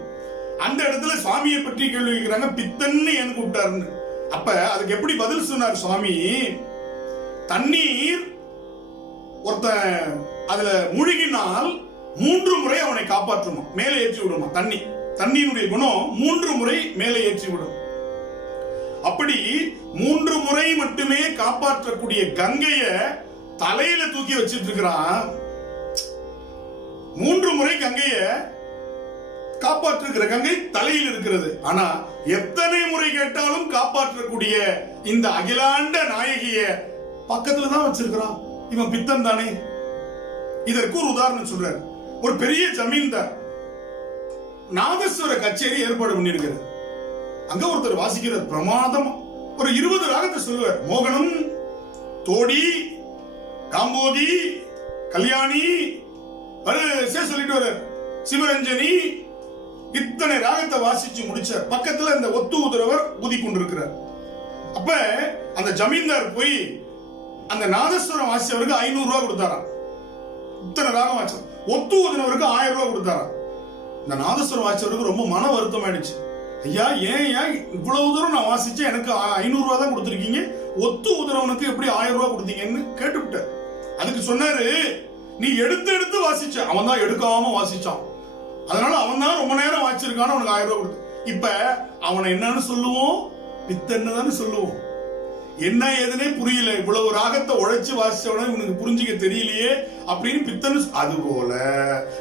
அந்த இடத்துல சுவாமியை பற்றி கேள்வி கேட்கிறாங்க, பித்தன்னு ஏன் கூப்பிட்டாருன்னு. அப்ப அதுக்கு எப்படி பதில் சொன்னார் சுவாமி? தண்ணீர் ஒருத்தன் அதுல மூழ்கினால் 3 முறை அவனை காப்பாற்றணும், மேலே ஏற்றி விடுமா. தண்ணியினுடைய குணம் 3 முறை மேலே ஏற்றி விடும். அப்படி 3 முறை மட்டுமே காப்பாற்றக்கூடிய கங்கைய தலையில தூக்கி வச்சிட்டு இருக்கிறான். 3 முறை கங்கைய காப்பாற்றுகிற கங்கை தலையில் இருக்கிறது. ஆனா எத்தனை முறை கேட்டாலும் காப்பாற்றக்கூடிய இந்த அகிலாண்ட நாயகிய பக்கத்துல தான் வச்சிருக்கிறான். இவன் பித்தன் தானே. இதற்கு ஒரு உதாரணம் சொல்றாரு. ஒரு பெரிய ஜமீன்தார் நாதஸ்வர கச்சேரி ஏற்பாடு பண்ணிருக்கிறார். அங்க ஒருத்தர் வாசிக்கிறார் பிரமாதம். ஒரு 20 ராகத்தை சொல்லுவார். மோகனம், தோடி, காம்போதி, கல்யாணி சொல்லிட்டு வர்றார். சிவரஞ்சனி, இத்தனை ராகத்தை வாசிச்சு முடிச்சார். பக்கத்துல இந்த ஒத்து ஊதுறவர் ஊதி கொண்டிருக்கிறார். அப்ப அந்த ஜமீன்தார் போய் அந்த நாதஸ்வரம் வாசிச்சவருக்கு 500 ரூபாய் கொடுத்தாராம். இத்தனை ராகம் வாசம். ஒத்து ஊதினவருக்கு 1000 ரூபாய் கொடுத்தாராம். இந்த நாதஸ்வரம் வாசிச்சவருக்கு ரொம்ப மன வருத்தம் ஆயிடுச்சு. ஐயா, ஏன் இவ்வளவு தூரம் நான் வாசிச்சேன், எனக்கு 500 ரூபாய் தான் கொடுத்திருக்கீங்க, ஒத்து ஊதுறவனுக்கு எப்படி 1000 ரூபாய் கொடுத்தீங்கன்னு கேட்டுவிட்டார். அதுக்கு சொன்னாரு, நீ எடுத்து வாசிச்ச, அவன் தான் எடுக்காம வாசிச்சான், அதனால அவன் தான் ரொம்ப நேரம் வாசிச்சிருக்கான, அவனுக்கு 1000 ரூபாய் கொடுத்து. இப்ப அவனை என்னன்னு சொல்லுவோம்? பித்தன்னு தானே சொல்லுவோம். என்ன ஏதுனே புரியல, இவ்வளவு ராகத்தை உழைச்சு வாசிச்சவன இவனுக்கு புரிஞ்சுக்க தெரியலையே அப்படின்னு பித்தன்னு. அது போல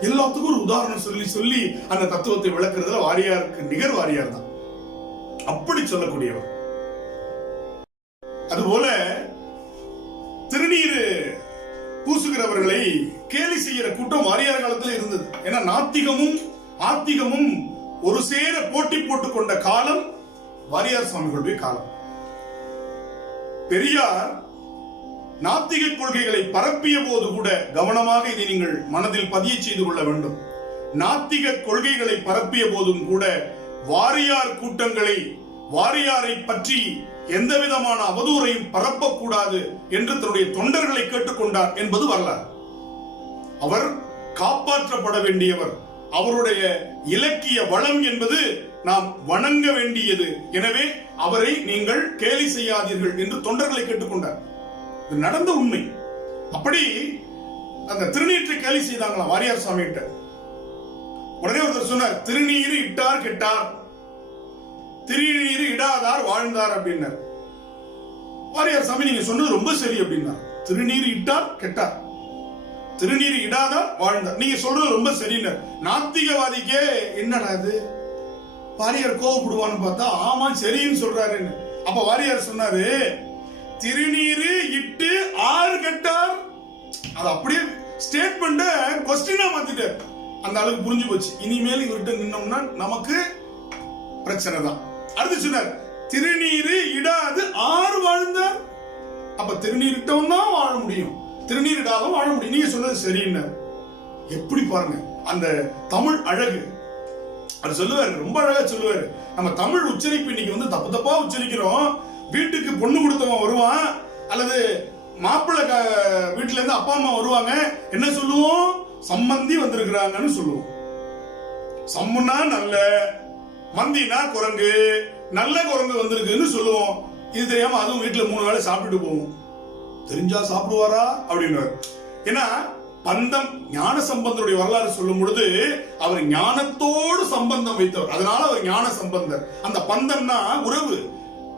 எல்லாத்துக்கும் ஒரு உதாரணம் சொல்லி அந்த தத்துவத்தை விளக்குறதுல வாரியாருக்கு நிகர் வாரியார் தான். அப்படி சொல்லக்கூடியவர். அதுபோல திருநீர் பூசுகிறவர்களை கேலி செய்யற கூட்டம் வாரியார் காலத்தில் இருந்தது. ஏன்னா நாத்திகமும் ஆத்திகமும் ஒரு சேர போட்டி போட்டுக் கொண்ட காலம் வாரியார் சுவாமிகளுடைய காலம். பெரியார் நாத்திக கொள்கைகளை பரப்பிய போது கூட, கவனமாக இதை நீங்கள் மனதில் பதிய செய்து கொள்ள வேண்டும், நாத்திக கொள்கைகளை பரப்பிய போதும் கூட வாரியார் கூட்டங்களை, வாரியாரை பற்றி எந்த விதமான அவதூறையும் பரப்பக்கூடாது என்று தன்னுடைய தொண்டர்களை கேட்டுக்கொண்டார் என்பது வரலாறு. அவர் காப்பாற்றப்பட வேண்டியவர். அவருடைய இலக்கிய வளம் என்பது நாம் வணங்க வேண்டியது. எனவே அவரை நீங்கள் கேலி செய்யாதீர்கள் என்று தொண்டர்களை கேட்டுக்கொண்டார். இது நடந்த உண்மை. அப்படி அந்த திருநீற்றை கேலி செய்தாங்களாம் வாரியார் சுவாமி கிட்ட. உடனே ஒருத்தர் சொன்னார், திருநீர் இட்டார் கெட்டார், திருநீர் இடாதார் வாழ்ந்தார் அப்படின்னார். வாரியார் சாமி, நீங்க சொன்னது ரொம்ப சரி அப்படின்னார். திருநீர் இட்டார் கெட்டார், திருநீர் இடாதார் வாழ்ந்தார், நீங்க சொல்றது ரொம்ப சரின்னார். நாத்திகவாதிக்கே என்னடா இது, வாரியார் கோவப்படுவான்னு பார்த்தா ஆமா சரின்னு சொல்றாருன்னு. அப்ப வாரியார் சொன்னாரு, திருநீரு இட்டு ஆறு கட்டார். அது அப்படியே ஸ்டேட்மெண்ட் கொஸ்டினா மாத்திட்டார். அந்த அளவுக்கு புரிஞ்சு போச்சு. இனிமேல் இவர்கிட்ட நின்னோம்னா நமக்கு பிரச்சனை தான். அடுத்து சொன்னார் திருநீரு இடாது ஆறு வாழ்ந்தார். அப்ப திருநீர் இட்டவன் தான் வாழ முடியும், திருநீர் இடாத வாழ முடியும். நீங்க சொன்னது சரின்னு எப்படி பாருங்க அந்த தமிழ் அழகு. அவர் சொல்லுவாரு, ரொம்ப அழகா சொல்லுவாரு. நம்ம தமிழ் உச்சரிப்பு இன்னைக்கு வந்து தப்பு தப்பா உச்சரிக்கிறோம். வீட்டுக்கு பொண்ணு கொடுத்தவன் வருவான், அல்லது மாப்பிள்ளை வீட்டுல இருந்து அப்பா அம்மா வருவாங்க, என்ன சொல்லுவோம்? சம்மந்தி வந்திருக்கிறாங்கன்னு சொல்லுவோம். சம்முனா நல்ல, மந்தினா குரங்கு, நல்ல குரங்கு வந்திருக்குன்னு சொல்லுவோம். இது தெரியாம அதுவும் வீட்டுல 3 வேளை சாப்பிட்டுட்டு போவோம். தெரிஞ்சா சாப்பிடுவாரா அப்படின்னு. ஏன்னா பந்தம், ஞான சம்பந்தருடைய வரலாறு சொல்லும் பொழுது அவர் ஞானத்தோடு சம்பந்தம் வைத்தவர், அதனால அவர் ஞான சம்பந்தர். அந்த பந்தம்னா உறவு,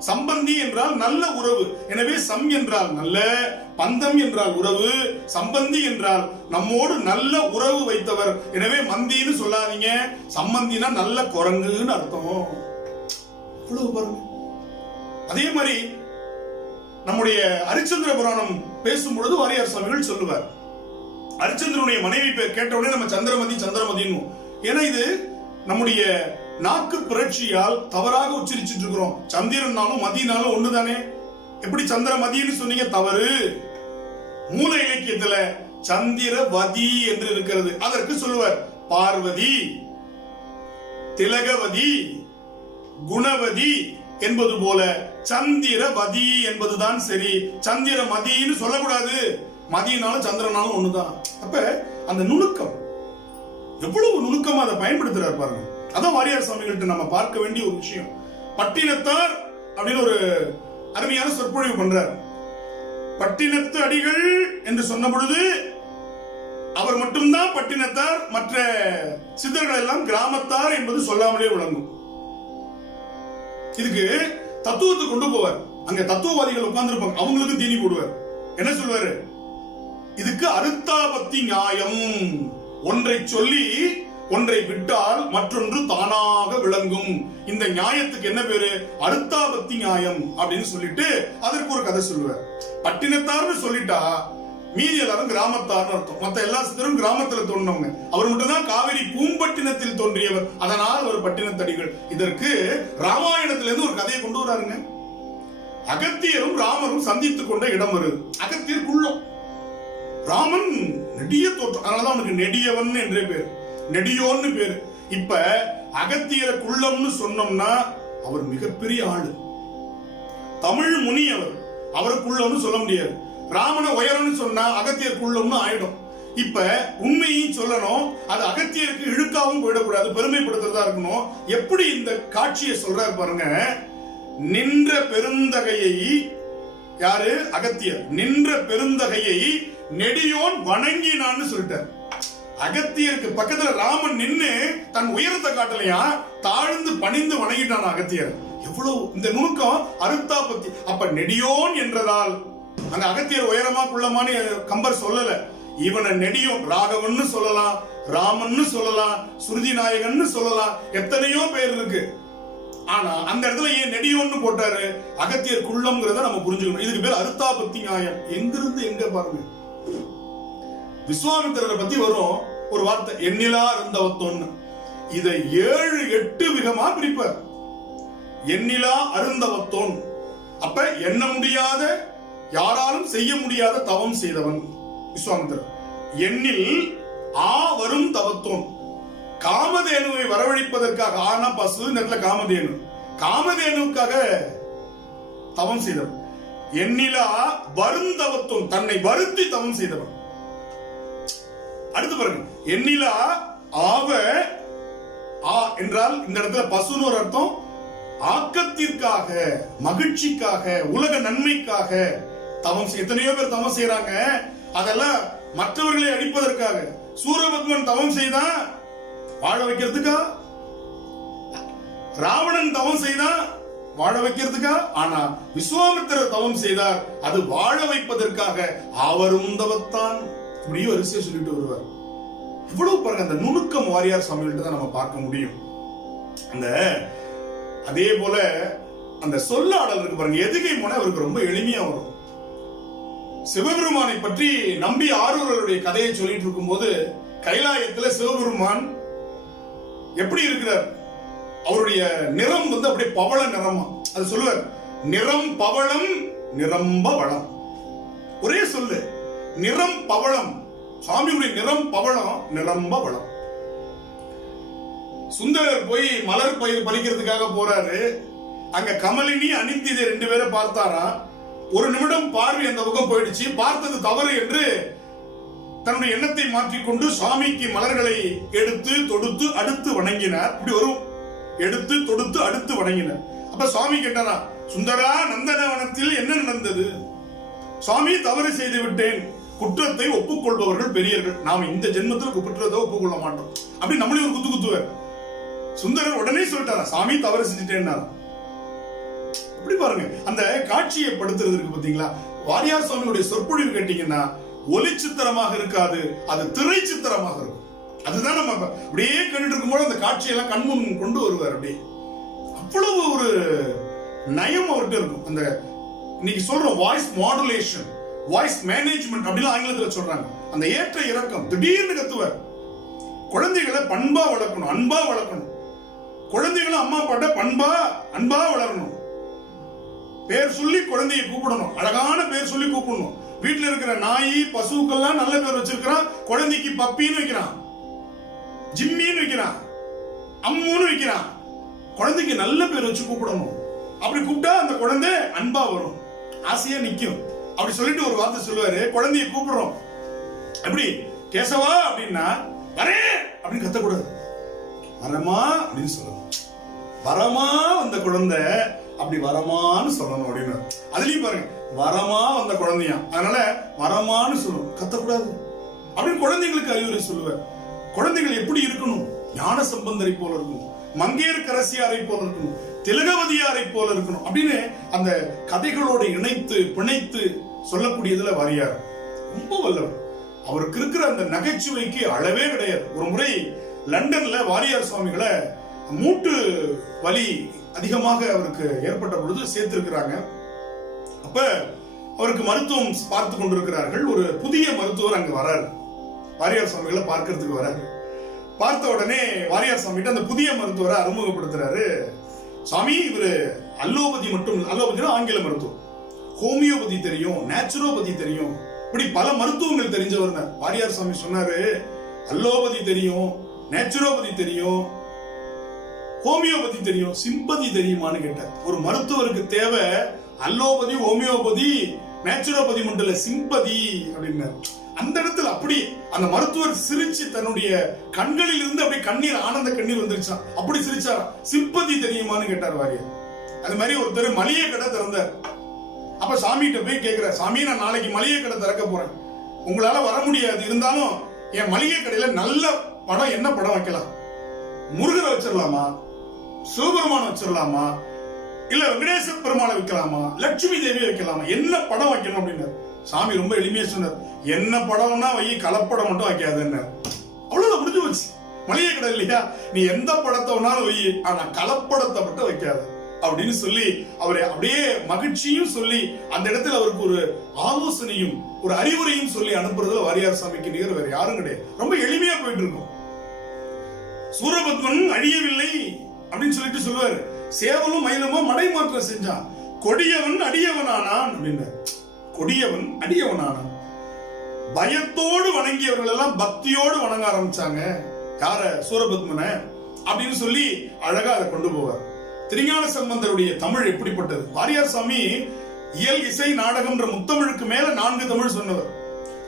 சம்பந்தி என்றால் நல்ல உறவு. எனவே சம் என்றால் நல்ல, பந்தம் என்றால் உறவு, சம்பந்தி என்றால் நம்மோடு நல்ல உறவு வைத்தவர். எனவே மந்தின்னு சொல்லாதீங்க, சம்பந்தினா நல்ல குரங்குன்னு அர்த்தம். இவ்வளவு பாருங்க. அதே மாதிரி நம்முடைய ஹரிச்சந்திர புராணம் பேசும் பொழுது வாரியார் சுவாமிகள் சொல்லுவார், ஹரிச்சந்திரனுடைய மனைவி கேட்ட உடனே நம்ம சந்திரமதி சந்திரமதின்னு. ஏன்னா இது நம்முடைய நாக்கு புரட்சியால் தவறாக உச்சரிச்சுட்டு இருக்கிறோம். சந்திரனாலும் மதினாலும் ஒண்ணுதானே. எப்படி சந்திரமதின்னு சொன்னீங்க? தவறு. மூல இலக்கியத்துல சந்திரவதி என்று இருக்கிறது. அதற்கு சொல்லுவார் பார்வதி, திலகவதி, குணவதி என்பது போல சந்திரவதி என்பதுதான் சரி. சந்திரமதின்னு சொல்லக்கூடாது. மதியனாலும் சந்திரனாலும் ஒண்ணுதான். அப்ப அந்த நுணுக்கம் எவ்வளவு நுணுக்கமா அதை பயன்படுத்துறாரு பாருங்க. அதான் வாரியார் சுவாமிகள்ட்ட நம்ம பார்க்க வேண்டிய ஒரு விஷயம். பட்டினத்தார் அப்படின்னு ஒரு அருமையான சொற்பொழிவு பண்றார். பட்டினத்து அடிகள் என்று சொன்ன பொழுது அவர் மட்டும்தான் பட்டினத்தார், மற்ற சித்தர்கள் எல்லாம் கிராமத்தார் என்பது சொல்லாமலே விளங்கும். இதுக்கு தத்துவத்தை கொண்டு போவார். அங்க தத்துவவாதிகள் உட்கார்ந்து இருப்பாங்க, அவங்களுக்கு தீனி போடுவார். என்ன சொல்வாரு? இதுக்கு அருத்தாபத்தி நியாயம். ஒன்றை சொல்லி ஒன்றை விட்டால் மற்றொன்று தானாக விளங்கும். இந்த நியாயத்துக்கு என்ன பேரு? அருத்தாபத்தி நியாயம் அப்படின்னு சொல்லிட்டு அதற்கு ஒரு கதை சொல்லுவார். பட்டினத்தார்னு சொல்லிட்டா மீதி எல்லாரும் கிராமத்தார்னு அர்த்தம். மத்த எல்லா சித்தரும் கிராமத்துல தோன்றவங்க. அவர் மட்டும்தான் காவிரி பூம்பட்டினத்தில் தோன்றியவர், அதனால் ஒரு பட்டினத்தடிகள். இதற்கு ராமாயணத்திலிருந்து ஒரு கதையை கொண்டு வராருங்க. அகத்தியரும் ராமரும் சந்தித்துக் கொண்ட இடம் வருது. அகத்தியர் குள்ளம், ராமன் நெடிய தோற்றம், அதனாலதான் அவனுக்கு நெடியவன் என்றே பேர், நெடியோன்னு பேரு. இப்ப அகத்தியர குள்ளம்னு சொன்னோம்னா அவர் மிகப்பெரிய ஆளு, தமிழ் முனி. அவருக்குள்ளம்னு சொல்ல முடியாது. ராமனை உயரம்னு சொன்னா அகத்தியர் குள்ளம்னு ஆயிடும். இப்ப உண்மையும் சொல்லணும், அது அகத்தியருக்கு இழுக்காவும் போயிடக்கூடாது, பெருமைப்படுத்துறதா இருக்கணும். எப்படி இந்த காட்சியை சொல்றாரு பாருங்க. நின்ற பெருந்தகையை, யாரு? அகத்தியர். நின்ற பெருந்தகையை நெடியோன் வணங்கினான்னு சொல்லிட்டார். அகத்தியருக்கு பக்கத்துல ராமன் நின்னு தன் உயரத்தை காட்டலையா, தாழ்ந்து பணிந்து வணங்கிட்டான் அகத்தியர். எவ்வளவு இந்த நுணுக்கம் அருத்தாபத்தி. அப்ப நெடியோன் என்றதால் அங்க அகத்தியர் உயரமா குள்ளமான்னு கம்பர் சொல்லல. இவனை நெடியோன், ராகவன்னு சொல்லலாம், ராமன்னு சொல்லலாம், சுருதி நாயகன்னு சொல்லலாம், எத்தனையோ பேர் இருக்கு. ஆனா அந்த இடத்துல ஏன் நெடியோன்னு போட்டாரு? அகத்தியர் குள்ளம்ங்கிறத நம்ம புரிஞ்சுக்கணும். இதுக்கு பேர் அருத்தாபத்தி நியாயம். எங்கிருந்து எங்க பாருங்க. விஸ்வாமித்திரரை பத்தி வரும் ஒரு வார்த்தை, எண்ணிலா அருந்தவத்தோன்னு. இதை 7-8 விதமா பிரிப்பார். எண்ணிலா அருந்தவத்தோன். அப்ப எண்ண முடியாத, யாராலும் செய்ய முடியாத தவம் செய்தவன் விஸ்வாமித்திரர். எண்ணில் ஆ வரும் தவத்தோன். காமதேனுவை வரவழைப்பதற்காக, ஆனா பசு, நேரத்தில் காமதேனு, காமதேனுக்காக தவம் செய்தவன். எண்ணிலா வருந்தவத்தோன், தன்னை வருத்தி தவம் செய்தவன். அடுத்து பாருங்க, எண்ணிலா ஆவ, ஆ என்றால் இந்த இடத்துல பசுன்னு ஒரு அர்த்தம். ஆக்கத்திற்காக, மகிழ்ச்சிக்காக, உலக நன்மைக்காக தவம் செய்ய. எத்தனையோ பேர் தவம் செய்யறாங்க, அதெல்லாம் மற்றவர்களை அழிப்பதற்காக. சூரபத்மன் தவம் செய்தா வாழ வைக்கிறதுக்கா? ராவணன் தவம் செய்தா வாழ வைக்கிறதுக்கா? ஆனா விஸ்வாமித்திரர் தவம் செய்தார், அது வாழ வைப்பதற்காக. அவரும் தவத்தான். இப்படியும் வரிசையை சொல்லிட்டு வருவார். இவ்வளவு பாருங்க, அந்த நுணுக்கம் வாரியார் சுவாமிகள்ட்ட தான் நம்ம பார்க்க முடியும். அந்த அதே போல அந்த சொல்லாடல் இருக்கு பாருங்க, எதுகை முனை அவருக்கு ரொம்ப எளிமையா வரும். சிவபெருமானை பற்றி நம்பி ஆரூரருடைய கதையை சொல்லிட்டு இருக்கும் போது கைலாயத்துல சிவபெருமான் எப்படி இருக்கிறார்? அவருடைய நிறம் அப்படியே பவள நிறமா. அது சொல்லுவார், நிறம் பவளம் நிரம்ப வளம். ஒரே சொல்லு, நிறம் பவளம். சுவாமியுடைய நிறம் பவளம் நிரம்ப வளம். சுந்தரர் போய் மலர் பயிர் பறிக்கிறதுக்காக போறாரு. அங்க கமலினி அனிந்திதை 2 பேரை பார்த்தாரா. ஒரு நிமிடம் பார்வை அந்த பக்கம் போயிடுச்சு. பார்த்தது தவறு என்று தன்னுடைய எண்ணத்தை மாற்றிக்கொண்டு சுவாமிக்கு மலர்களை எடுத்து தொடுத்து அடுத்து வணங்கினார். இப்படி வரும், எடுத்து தொடுத்து அடுத்து வணங்கினார். அப்ப சுவாமி கேட்டாரா, சுந்தரா, நந்தனவனத்தில் என்ன நடந்தது? சுவாமி, தவறு செய்து விட்டேன். குற்றத்தை ஒப்புக்கொள்பவர்கள் பெரியர்கள். நாம் இந்த ஜென்மத்தில் குற்றத்தை ஒப்புக்கொள்ள மாட்டோம். அப்படி நம்மளே ஒரு குத்து குத்துவார். சுந்தரர் உடனே சொல்லிட்டாரா, சாமி தவறு செஞ்சுட்டேன்னா. இப்படி பாருங்க, அந்த காட்சியை படுத்துறது இருக்கு பாத்தீங்களா. வாரியார் சுவாமியுடைய சொற்பொழிவு கேட்டீங்கன்னா ஒலி சித்திரமாக இருக்காது, அது திரை சித்திரமாக இருக்கும். அதுதான் நம்ம அப்படியே கேட்டுட்டு இருக்கும்போது அந்த காட்சியெல்லாம் கண்முன் கொண்டு வருவார். அப்படியே அவ்வளவு ஒரு நயம் அவர்கிட்ட இருக்கும். அந்த இன்னைக்கு சொல்றோம் வாய்ஸ் மாடுலேஷன், வாய்ஸ் மேனேஜ்மெண்ட் அப்படின்னு ஆங்கிலத்தில் சொல்றாங்க. அந்த ஏற்ற இறக்கம், திடீர்னு கத்துவார். குழந்தைகளை பண்பா வளர்க்கணும், அன்பா வளர்க்கணும். குழந்தைகளை அம்மா அப்பாட்ட பண்பா அன்பா வளரணும். பேர் சொல்லி குழந்தையை கூப்பிடணும், அழகான பேர் சொல்லி கூப்பிடணும். வீட்டுல இருக்கிற நாய் பசுக்கெல்லாம் நல்ல பேர் வச்சிருக்கிறான். குழந்தைக்கு பப்பின்னு வைக்கிறான், ஜிம்மின்னு வைக்கிறான், அம்முன்னு வைக்கிறான். குழந்தைக்கு நல்ல பேர் வச்சு கூப்பிடணும். அப்படி கூப்பிட்டா அந்த குழந்தை அன்பா வரும், ஆசையா நிக்கும். அப்படி சொல்லிட்டு ஒரு வார்த்தை சொல்லுவாரு, குழந்தைய கூப்பிடுறோம். எப்படி கேசவா அப்படின்னா வரே அப்படின்னு கத்தக்கூடாது, வரமா அப்படின்னு சொல்லணும். வரமா வந்த குழந்தை அப்படி வரமான்னு சொல்லணும் அப்படின்னு. அதுலயும் பாருங்க, வரமா வந்த குழந்தையா, அதனால வரமான்னு சொல்லணும், கத்தக்கூடாது அப்படின்னு குழந்தைங்களுக்கு அறிவுரை சொல்லுவார். குழந்தைகள் எப்படி இருக்கணும்? ஞான சம்பந்தரை போல இருக்கணும், மங்கையர்க்கரசியாரை போல இருக்கணும், திலகவதியாரை போல இருக்கணும் அப்படின்னு அந்த கதைகளோடு இணைத்து பிணைத்து சொல்லக்கூடியதுல வாரியார் ரொம்ப வல்லவர். அவருக்கு இருக்கிற அந்த நகைச்சுவைக்கு அளவே கிடையாது. ஒரு முறை லண்டன்ல வாரியார் சுவாமிகளை மூட்டு வலி அதிகமாக அவருக்கு ஏற்பட்ட பொழுது சேர்த்திருக்கிறாங்க. அப்ப அவருக்கு மருத்துவம் பார்த்து கொண்டிருக்கிறார்கள். ஒரு புதிய மருத்துவர் அங்க வராரு, வாரியார் சுவாமிகளை பார்க்கறதுக்கு வராரு. பார்த்த உடனே வாரியார் சுவாமிகிட்ட அந்த புதிய மருத்துவரை அறிமுகப்படுத்துறாரு. சுவாமி, இவரு அல்லோபதி மட்டும், அல்லோபதினா ஆங்கில மருத்துவம், ஹோமியோபதி தெரியும், நேச்சுரோபதி தெரியும், இப்படி பல மருத்துவங்கள் தெரிஞ்சவர். வாரியார் சுவாமி சொன்னாரு, அல்லோபதி தெரியும், நேச்சுரோபதி தெரியும், ஹோமியோபதி தெரியும், சிம்பதி தெரியுமான்னு கேட்டார். ஒரு மருத்துவருக்கு தேவை அல்லோபதி, ஹோமியோபதி, நேச்சுரோபதி மட்டும் இல்ல, சிம்பதி அப்படின்னாரு. அந்த இடத்துல அப்படி அந்த மருத்துவர் சிரிச்சு தன்னுடைய கண்களில் இருந்து அப்படியே கண்ணீர், ஆனந்த கண்ணீர் வந்துருச்சான். அப்படி சிரிச்சாரா. சிம்பதி தெரியுமான்னு கேட்டார் வாரியார். அது மாதிரி ஒருத்தர் மளிகை கடை திறந்தார். அப்ப சாமிகிட்ட போய் கேட்கிற, சாமி நான் நாளைக்கு மளிகை கடை திறக்க போறேன், உங்களால வர முடியாது, இருந்தாலும் என் மளிகை கடையில நல்ல படம் என்ன படம் வைக்கலாம்? முருகரை வச்சிடலாமா, சிவபெருமான வச்சிடலாமா, இல்ல வெங்கடேச பெருமாளை வைக்கலாமா, லட்சுமி தேவி வைக்கலாமா, என்ன படம் வைக்கணும் அப்படின்னு சாமி ரொம்ப எளிமையா சொன்னார். என்ன படம்னா வை, கலப்படம் மட்டும் வைக்காதுன்னு. அவ்வளவுதான், முடிஞ்சு போச்சு. மளிகை கடை இல்லையா, நீ எந்த படத்தை வேணாலும் வை, ஆனா கலப்படத்தை மட்டும் வைக்காது அப்படின்னு சொல்லி அவரை அப்படியே மகிழ்ச்சியும் சொல்லி அந்த இடத்துல அவருக்கு ஒரு ஆலோசனையும் ஒரு அறிவுரையும் சொல்லி அனுப்புறதுல வாரியார் சாமிக்கு நிகர் வேற யாரும் கிடையாது. ரொம்ப எளிமையா போயிட்டு இருக்கும். சூரபத்மன் அழியவில்லை அப்படின்னு சொல்லிட்டு சொல்லுவாரு. சேவலும் மயிலுமா மடை மாற்றம் செஞ்சான், கொடியவன் அடியவனானான் அப்படின்னு. கொடியவன் அடியவனானான். பயத்தோடு வணங்கியவர்கள் எல்லாம் பக்தியோடு வணங்க ஆரம்பிச்சாங்க. யார? சூரபத்மனை அப்படின்னு சொல்லி அழகா அதை கொண்டு போவார். திருஞான சம்பந்தருடைய தமிழ் எப்படிப்பட்டது? வாரியார் சாமி இயல் இசை நாடகம்ன்ற முத்தமிழுக்கு மேல 4 தமிழ் சொன்னவர்.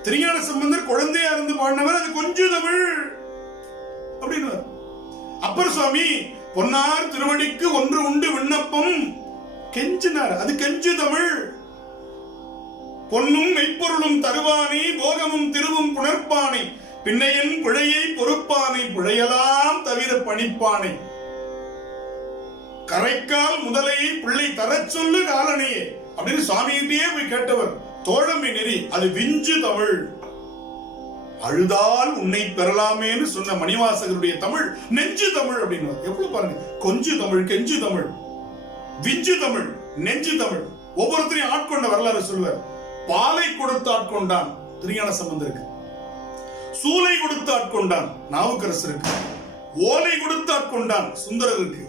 திருஞான சம்பந்தர் குழந்தையா இருந்து பாடினவர், அது கொஞ்சம் தமிழ் அப்படின்னு. அப்பர் சுவாமி பொன்னார் திருவடிக்கு ஒன்று உண்டு விண்ணப்பம் கெஞ்சினார், அது கெஞ்சு தமிழ். பொன்னும் மெய்ப்பொருளும் தருவானே, போகமும் திருவும் புணர்ப்பானை, பின்னையன் பிழையை பொறுப்பானை, பிழையலாம் தவிர பணிப்பானை, கரைக்கால் முதலையை பிள்ளை தர சொல்லு காலனையே அப்படின்னு சுவாமிகிட்டே போய் கேட்டவர். தோழமை நெறி, அது விஞ்சு தமிழ். அழுதால் உன்னை பெறலாமேன்னு சொன்ன மணிவாசகருடைய தமிழ் நெஞ்சு தமிழ் அப்படின்னு. எவ்வளவு பாருங்க, கொஞ்சு தமிழ், கெஞ்சு தமிழ், விஞ்சு தமிழ், நெஞ்சு தமிழ். ஒவ்வொருத்தரையும் ஆட்கொண்ட வரலாறு சொல்லுவார். பாலை கொடுத்து ஆட்கொண்டான் திருஞான சம்பந்தருக்கு, சூலை கொடுத்து ஆட்கொண்டான் நாவுக்கரசருக்கு, ஓலை கொடுத்து ஆட்கொண்டான் சுந்தரருக்கு,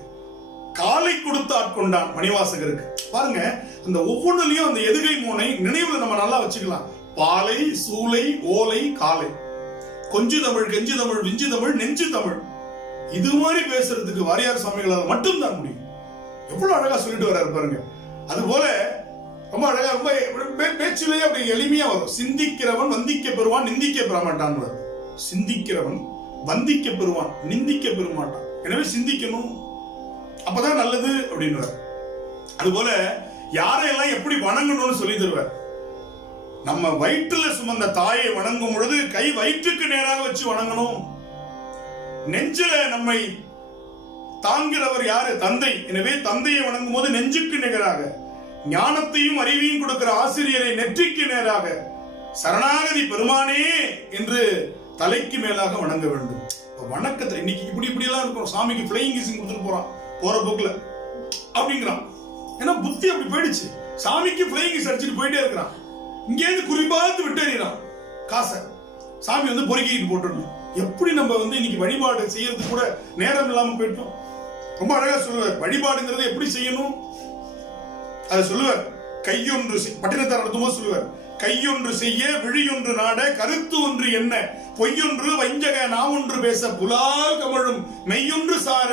காலை கொடுத்து ஆட்கொண்டான் மணிவாசகருக்கு. பாருங்க, அந்த ஒவ்வொன்றுலயும் அந்த எதுகை மோனை நினைவுல நம்ம நல்லா வச்சுக்கலாம். பாலை, சூலை, ஓலை, காலை, கொஞ்சு தமிழ், கெஞ்சு தமிழ், விஞ்சு தமிழ், நெஞ்சு தமிழ். இது மாதிரி பேசுறதுக்கு வாரியார் சுவாமிகளால் மட்டும்தான் முடியும். எவ்வளவு அழகா சொல்லிட்டு வர்றாரு பாருங்க. அது போல ரொம்ப அழகா, ரொம்ப பேச்சிலேயே அப்படி எளிமையா வரும். சிந்திக்கிறவன் வந்திக்க பெறுவான், நிந்திக்க பெற மாட்டான். சிந்திக்கிறவன் வந்திக்க பெறுவான், நிந்திக்க பெற மாட்டான். எனவே சிந்திக்கணும், அப்பதான் நல்லது அப்படின்னு. அது போல யாரையெல்லாம் எப்படி வணங்கணும்னு சொல்லி தருவார். நம்ம வயிற்றுல சுமந்த தாயை வணங்கும் பொழுது கை வயிற்றுக்கு நேராக வச்சு வணங்கணும். நெஞ்சில நம்மை தாங்கிறவர் யாரு? தந்தை. எனவே தந்தையை வணங்கும் போது நெஞ்சுக்கு நிகராக, ஞானத்தையும் அறிவையும் கொடுக்கிற ஆசிரியரை நெற்றிக்கு நேராக, சரணாகதி பெருமானே என்று தலைக்கு மேலாக வணங்க வேண்டும். வணக்கத்தை இன்னைக்கு இப்படி எல்லாம் இருக்கும். சாமிக்கு பிளையிங் கிசிங் கொடுத்துட்டு போறான் போற போக்குல அப்படிங்கிறான். ஏன்னா புத்தி அப்படி போயிடுச்சு. சாமிக்கு பிளையிங் கிஸ் அடிச்சுட்டு போயிட்டே இருக்கிறான். இங்கேருந்து குறிப்பாத்து விட்டு எறிகிறான் காசை. சாமி வந்து பொறுக்கிட்டு போட்டுடணும். எப்படி நம்ம வந்து இன்னைக்கு வழிபாடு செய்யறது கூட நேரம் இல்லாம போயிட்டோம். ரொம்ப அழகா சொல்லுவார், வழிபாடுங்கிறது எப்படி செய்யணும் அதை சொல்லுவார். கையொன்று பட்டினத்தார் நடத்தும் போது சொல்லுவார், கையொன்று செய்ய விழியொன்று நாட கருத்து ஒன்று என்ன பொய்யொன்று வஞ்சக நாவொன்று பேச புலால் கமழும் மெய்யொன்று சார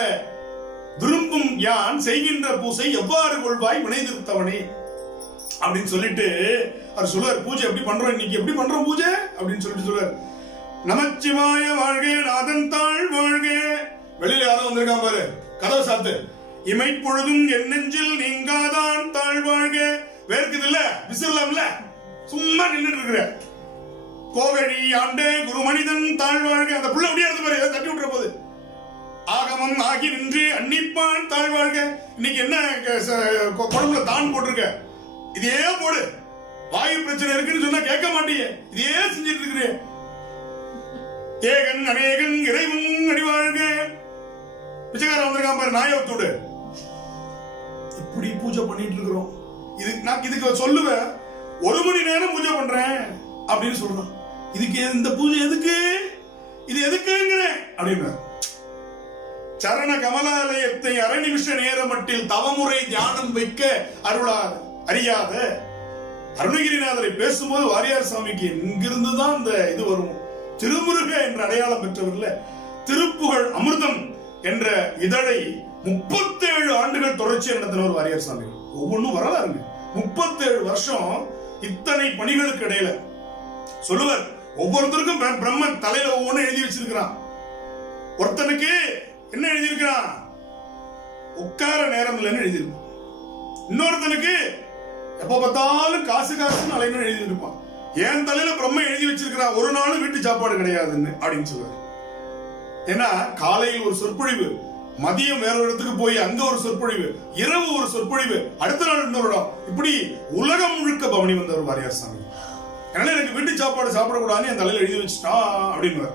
விரும்பும் யான் செய்கின்ற பூசை எவ்வாறு கொள்வாய் வினைதிருத்தவனே அப்படின்னு சொல்லிட்டு அவர் சொல்லுவார். பூஜை எப்படி பண்றோம், இன்னைக்கு எப்படி பண்றோம் பூஜை அப்படின்னு சொல்லிட்டு சொல்லுவார். நமச்சிவாய வாழ்க, நாதன் தாழ் வாழ்க. வெளியில யாரும் வந்திருக்கான் பாரு, கதவை சாத்து. இமைப்பொழுதும் என் நெஞ்சில் நீங்காதான் தாழ் வாழ்க. வேர்க்குது இல்ல, விசிறலாம்ல, சும்மா நின்றுட்டு இருக்கிற. கோகழி ஆண்டே குரு மனிதன் தாழ் வாழ்க. அந்த புள்ள அப்படியே இருந்து பாரு, தட்டி விட்டுற போது. ஆகமம் ஆகி நின்று அன்னிப்பான் தாழ் வாழ்க. இன்னைக்கு என்ன குழம்புல தான் போட்டிருக்க, இதே போடு. வாயு பிரச்சனை இருக்குன்னு சொன்னா கேட்க மாட்டீங்க, இதே செஞ்சிட்டு இருக்கிறேன். ஏகன் அநேகன் இறைவன் அடிவாழ்க. பிச்சைக்காரன் வந்திருக்கான் பாரு, நாயத்தோடு. இப்படி பூஜை பண்ணிட்டு இருக்கிறோம். நான் இதுக்கு சொல்லுவேன், 1 மணி நேரம் பூஜை பண்றேன் அப்படின்னு சொல்றான். இதுக்கு இந்த பூஜை எதுக்கு, இது எதுக்குங்கிறேன் அப்படின்னு. சரண கமலாலயத்தை அரை நிமிஷ நேரமட்டில் தவமுறை தியானம் வைக்க அருளாத அறியாத அருணகிரிநாதரை பேசும்போது வாரியார் சாமிக்கு இங்கிருந்துதான் இந்த இது வரும். திருமுருக என்ற அடையாளம் பெற்றவர்ல திருப்புகழ் அமிர்தம் என்ற இதழை 37 ஆண்டுகள் தொடர்ச்சியா நடத்தினவர் வாரியார் சாமி. ஒவ்வொன்றும் வரலாறுங்க. 37 வருஷம் இத்தனை பணிகளுக்கு இடையில சொல்லுவார். ஒவ்வொருத்தருக்கும் பிரம்மன் தலையில ஒவ்வொன்னு எழுதி வச்சிருக்கிறான். ஒருத்தனுக்கு என்ன எழுதியிருக்கிறான், உட்கார நேரம் இல்லைன்னு எழுதியிருப்பான். இன்னொருத்தனுக்கு எப்ப பார்த்தாலும் காசு காசுன்னு அலைன்னு எழுதியிருப்பான். என் தலையில பிரம்ம எழுதி வச்சிருக்கிறான், ஒரு நாளும் வீட்டு சாப்பாடு கிடையாதுன்னு அப்படின்னு சொல்லுவார். ஏன்னா காலையில் ஒரு சொற்பொழிவு, மதியம் வேற ஒரு இடத்துக்கு போய் அங்க ஒரு சொற்பொழிவு, இரவு ஒரு சொற்பொழிவு, அடுத்த நாள் இன்னொரு இடம், இப்படி உலகம் முழுக்க பவனி வந்தவர் வாரியார் சாமி. அதனால எனக்கு வீட்டு சாப்பாடு சாப்பிடக்கூடாதுன்னு என் தலையில எழுதி வச்சுட்டான் அப்படின்னு.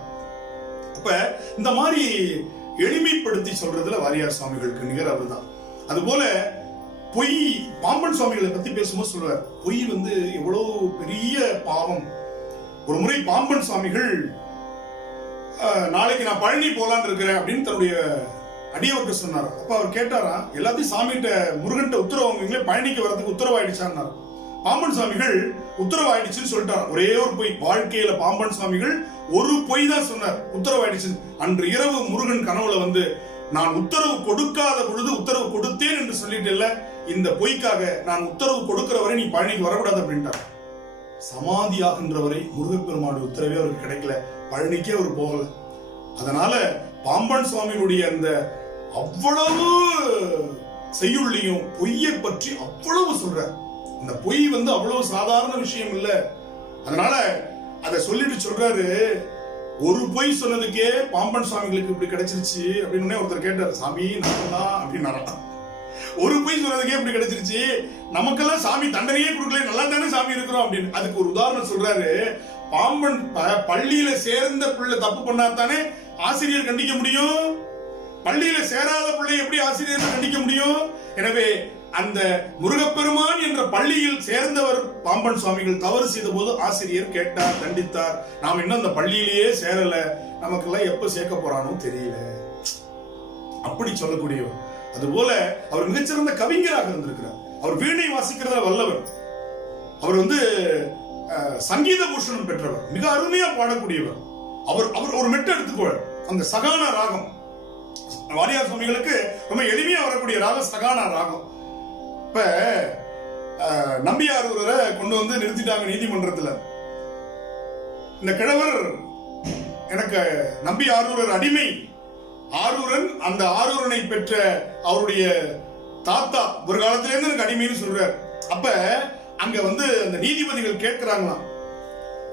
அப்ப இந்த மாதிரி எளிமைப்படுத்தி சொல்றதுல வாரியார் சுவாமிகளுக்கு நிகர் அவர்தான். அது போல பொய், பாம்பன் சுவாமிகளை பத்தி பேசும்போது சொல்றார், பொய் வந்து எவ்வளவு பெரிய பாவம். ஒரு முறை பாம்பன் சுவாமிகள் நாளைக்கு நான் பழனி போலான்னு இருக்கிறேன் அப்படின்னு தன்னுடைய அடியவருக்கு சொன்னார். அப்ப அவர் கேட்டாரா, எல்லாத்தையும் சாமிகிட்ட முருகன்ட்ட உத்தரவாங்களே, பழனிக்கு வரதுக்கு உத்தரவாயிடுச்சான்னார். பாம்பன் சுவாமிகள் உத்தரவாயிடுச்சுன்னு சொல்லிட்டார். ஒரே ஒரு பொய். வாழ்க்கையில பாம்பன் சுவாமிகள் ஒரு பொய் தான் சொன்னார், உத்தரவாயிடுச்சு. அன்று இரவு முருகன் கனவுல வந்து, நான் உத்தரவு கொடுக்காத பொழுது உத்தரவு கொடுத்தேன் என்று சொல்லிட்டு, இந்த பொய்க்காக நான் உத்தரவு கொடுக்கிற வரை நீ பழனிக்கு வரக்கூடாது அப்படின்ட்டார். சமாதி ஆகின்ற வரை முருகப்பெருமானுடைய உத்தரவே அவருக்கு கிடைக்கல, பழனிக்கே அவர் போகல. அதனால பாம்பன் சுவாமியுடைய அந்த அவ்வளவு செய்யுள்ளையும் பொய்யை பற்றி அவ்வளவு சொல்ற. இந்த பொய் வந்து அவ்வளவு சாதாரண விஷயம் இல்ல. அதனால அதை சொல்லிட்டு சொல்றாரு, ஒரு பொய் சொன்னதுக்கே பாம்பன் சுவாமிகளுக்கு இப்படி கிடைச்சிருச்சு அப்படின்னு ஒருத்தர் கேட்டார். சாமி நான் அப்படின்னு, ஒரு பொய் சொன்னதுக்கே இப்படி கிடைச்சிருச்சு, நமக்கெல்லாம் சாமி தண்டனையே கொடுக்கல, நல்லா தானே சாமி இருக்கிறோம் அப்படின்னு. அதுக்கு ஒரு உதாரணம் சொல்றாரு. பாம்பன் பள்ளியில சேர்ந்த பிள்ளை தப்பு பண்ணாதானே ஆசிரியர் கண்டிக்க முடியும். பள்ளியில சேராத பிள்ளை எப்படி ஆசிரியர் கண்டிக்க முடியும்? எனவே அந்த முருகப்பெருமான் என்ற பள்ளியில் சேர்ந்தவர் பாம்பன் சுவாமிகள் தவறு செய்த போது ஆசிரியர் கேட்டார், தண்டித்தார். நாம் இன்னும் அந்த பள்ளியிலேயே சேரல, நமக்கெல்லாம் எப்ப சேர்க்க போறானோ தெரியல, அப்படி சொல்லக்கூடியவர். அதுபோல அவர் மிகச்சிறந்த கவிஞராக இருந்திருக்கிறார். அவர் வீணை வாசிக்கிறத வல்லவர். அவர் சங்கீத பூஷணம் பெற்றவர், மிக அருமையா பாடக்கூடியவர். அவர் ஒரு மெட்டு எடுத்துக்கொள், அந்த சகானா ராகம் வாரியார் சுவாமிகளுக்கு ரொம்ப எளிமையா வரக்கூடிய ராகம் சகானா ராகம். இப்ப நம்பியாரூரை கொண்டு வந்து நிறுத்திட்டாங்க நீதிமன்றத்துல. இந்த கிழவர் எனக்கு நம்பி ஆரூரர் அடிமை, ஆரூரன் அந்த ஆரூரனை பெற்ற அவருடைய தாத்தா ஒரு காலத்தில இருந்து எனக்கு அடிமைன்னு சொல்றார். அப்ப அங்க அந்த நீதிபதிகள் கேட்கிறாங்களாம்,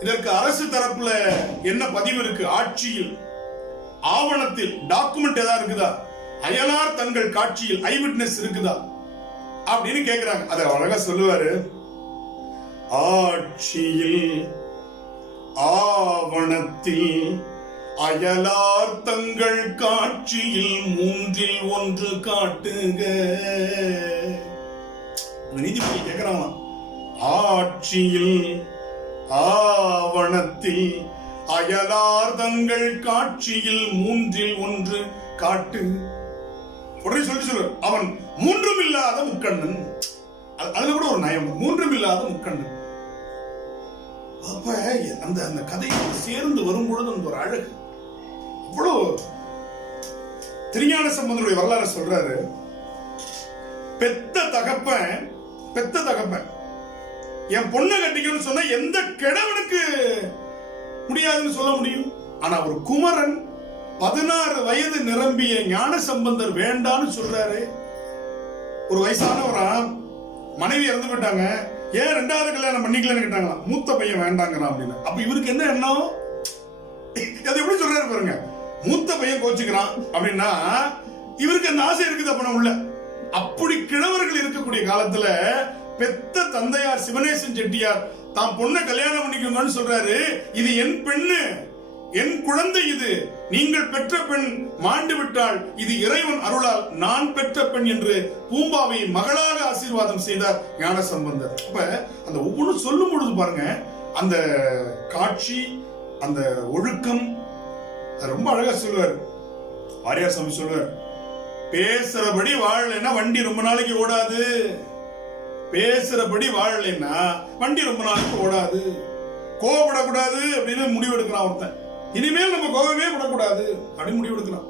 இதற்கு அரசு தரப்புல என்ன பதிவு இருக்கு, ஆட்சியில் ஆவணத்தில் டாக்குமெண்ட் ஏதாவது இருக்குதா, அயலார் தங்கள் காட்சியில் ஐ விட்னஸ் இருக்குதா அப்படின்னு கேட்கிறாங்க. அத அழகா சொல்லுவாரு, ஆட்சியில் ஆவணத்தில் அயலார் தங்கள் காட்சியில் மூன்றில் ஒன்று காட்டுங்க. நீதிபதி கேட்கிறாங்களாம், ஆட்சியில் ஆவணத்தில் அயலார் தங்கள் காட்சியில் மூன்றில் ஒன்று காட்டு. உடனே சொல்லுவார், அவன் மூன்றும் இல்லாத முக்கண்ணன். அதுல கூட ஒரு நயம், மூன்றும் இல்லாத முக்கண்ணன். அப்ப அந்த கதையை சேர்ந்து வரும்பொழுது அந்த ஒரு அழகு அவ்வளவு. திருஞான சம்பந்தருடைய வரலாறு சொல்றாரு, பெத்த தகப்பன் என் பொண்ணை கட்டிக்கணும்னு சொன்னா எந்த கிழவனுக்கு முடியாதுன்னு சொல்ல முடியும். ஆனா ஒரு குமரன் 16 வயது நிரம்பிய ஞான சம்பந்தர் வேண்டான்னு சொல்றாரு. ஒரு வயசானவரா, மனைவி இறந்து போயிட்டாங்க, ஏன் 2வது கல்யாணம் பண்ணிக்கலன்னு கேட்டாங்களா, மூத்த பையன் வேண்டாங்கிறான் அப்படின்னு. அப்ப இவருக்கு என்ன எண்ணம், அது எப்படி சொல்றாரு பாருங்க, மூத்த பையன் கோச்சுக்கிறான் அப்படின்னா இவருக்கு அந்த ஆசை இருக்குது அப்ப உள்ள. அப்படி கிழவர்கள் இருக்கக்கூடிய காலத்துல பெத்த தந்தையார் சிவனேசன் செட்டியார் தான் பொண்ணை கல்யாணம் பண்ணிக்கோங்கன்னு சொல்றாரு. இது என் பெண்ணு, என் குழந்தை, இது நீங்கள் பெற்ற பெண் மாண்டு விட்டால் இது இறைவன் அருளால் நான் பெற்ற பெண் என்று பூம்பாவை மகளாக ஆசீர்வாதம் செய்தார் ஞான சம்பந்தர். அப்ப அந்த ஒவ்வொன்றும் சொல்லும் பொழுது பாருங்க, அந்த காட்சி, அந்த ஒழுக்கம் ரொம்ப அழகா சொல்லுவார். வாரியார் சாமி சொல்லுவார், பேசுறபடி வாழலைன்னா வண்டி ரொம்ப நாளைக்கு ஓடாது. பேசுறபடி வாழலைன்னா வண்டி ரொம்ப நாளைக்கு ஓடாது. கோவப்படக்கூடாது அப்படின்னு முடிவு எடுக்கிறான் ஒருத்தன். இனிமேல் நம்ம கோவமே படக்கூடாது அப்படின்னு முடிவு எடுக்கிறான்.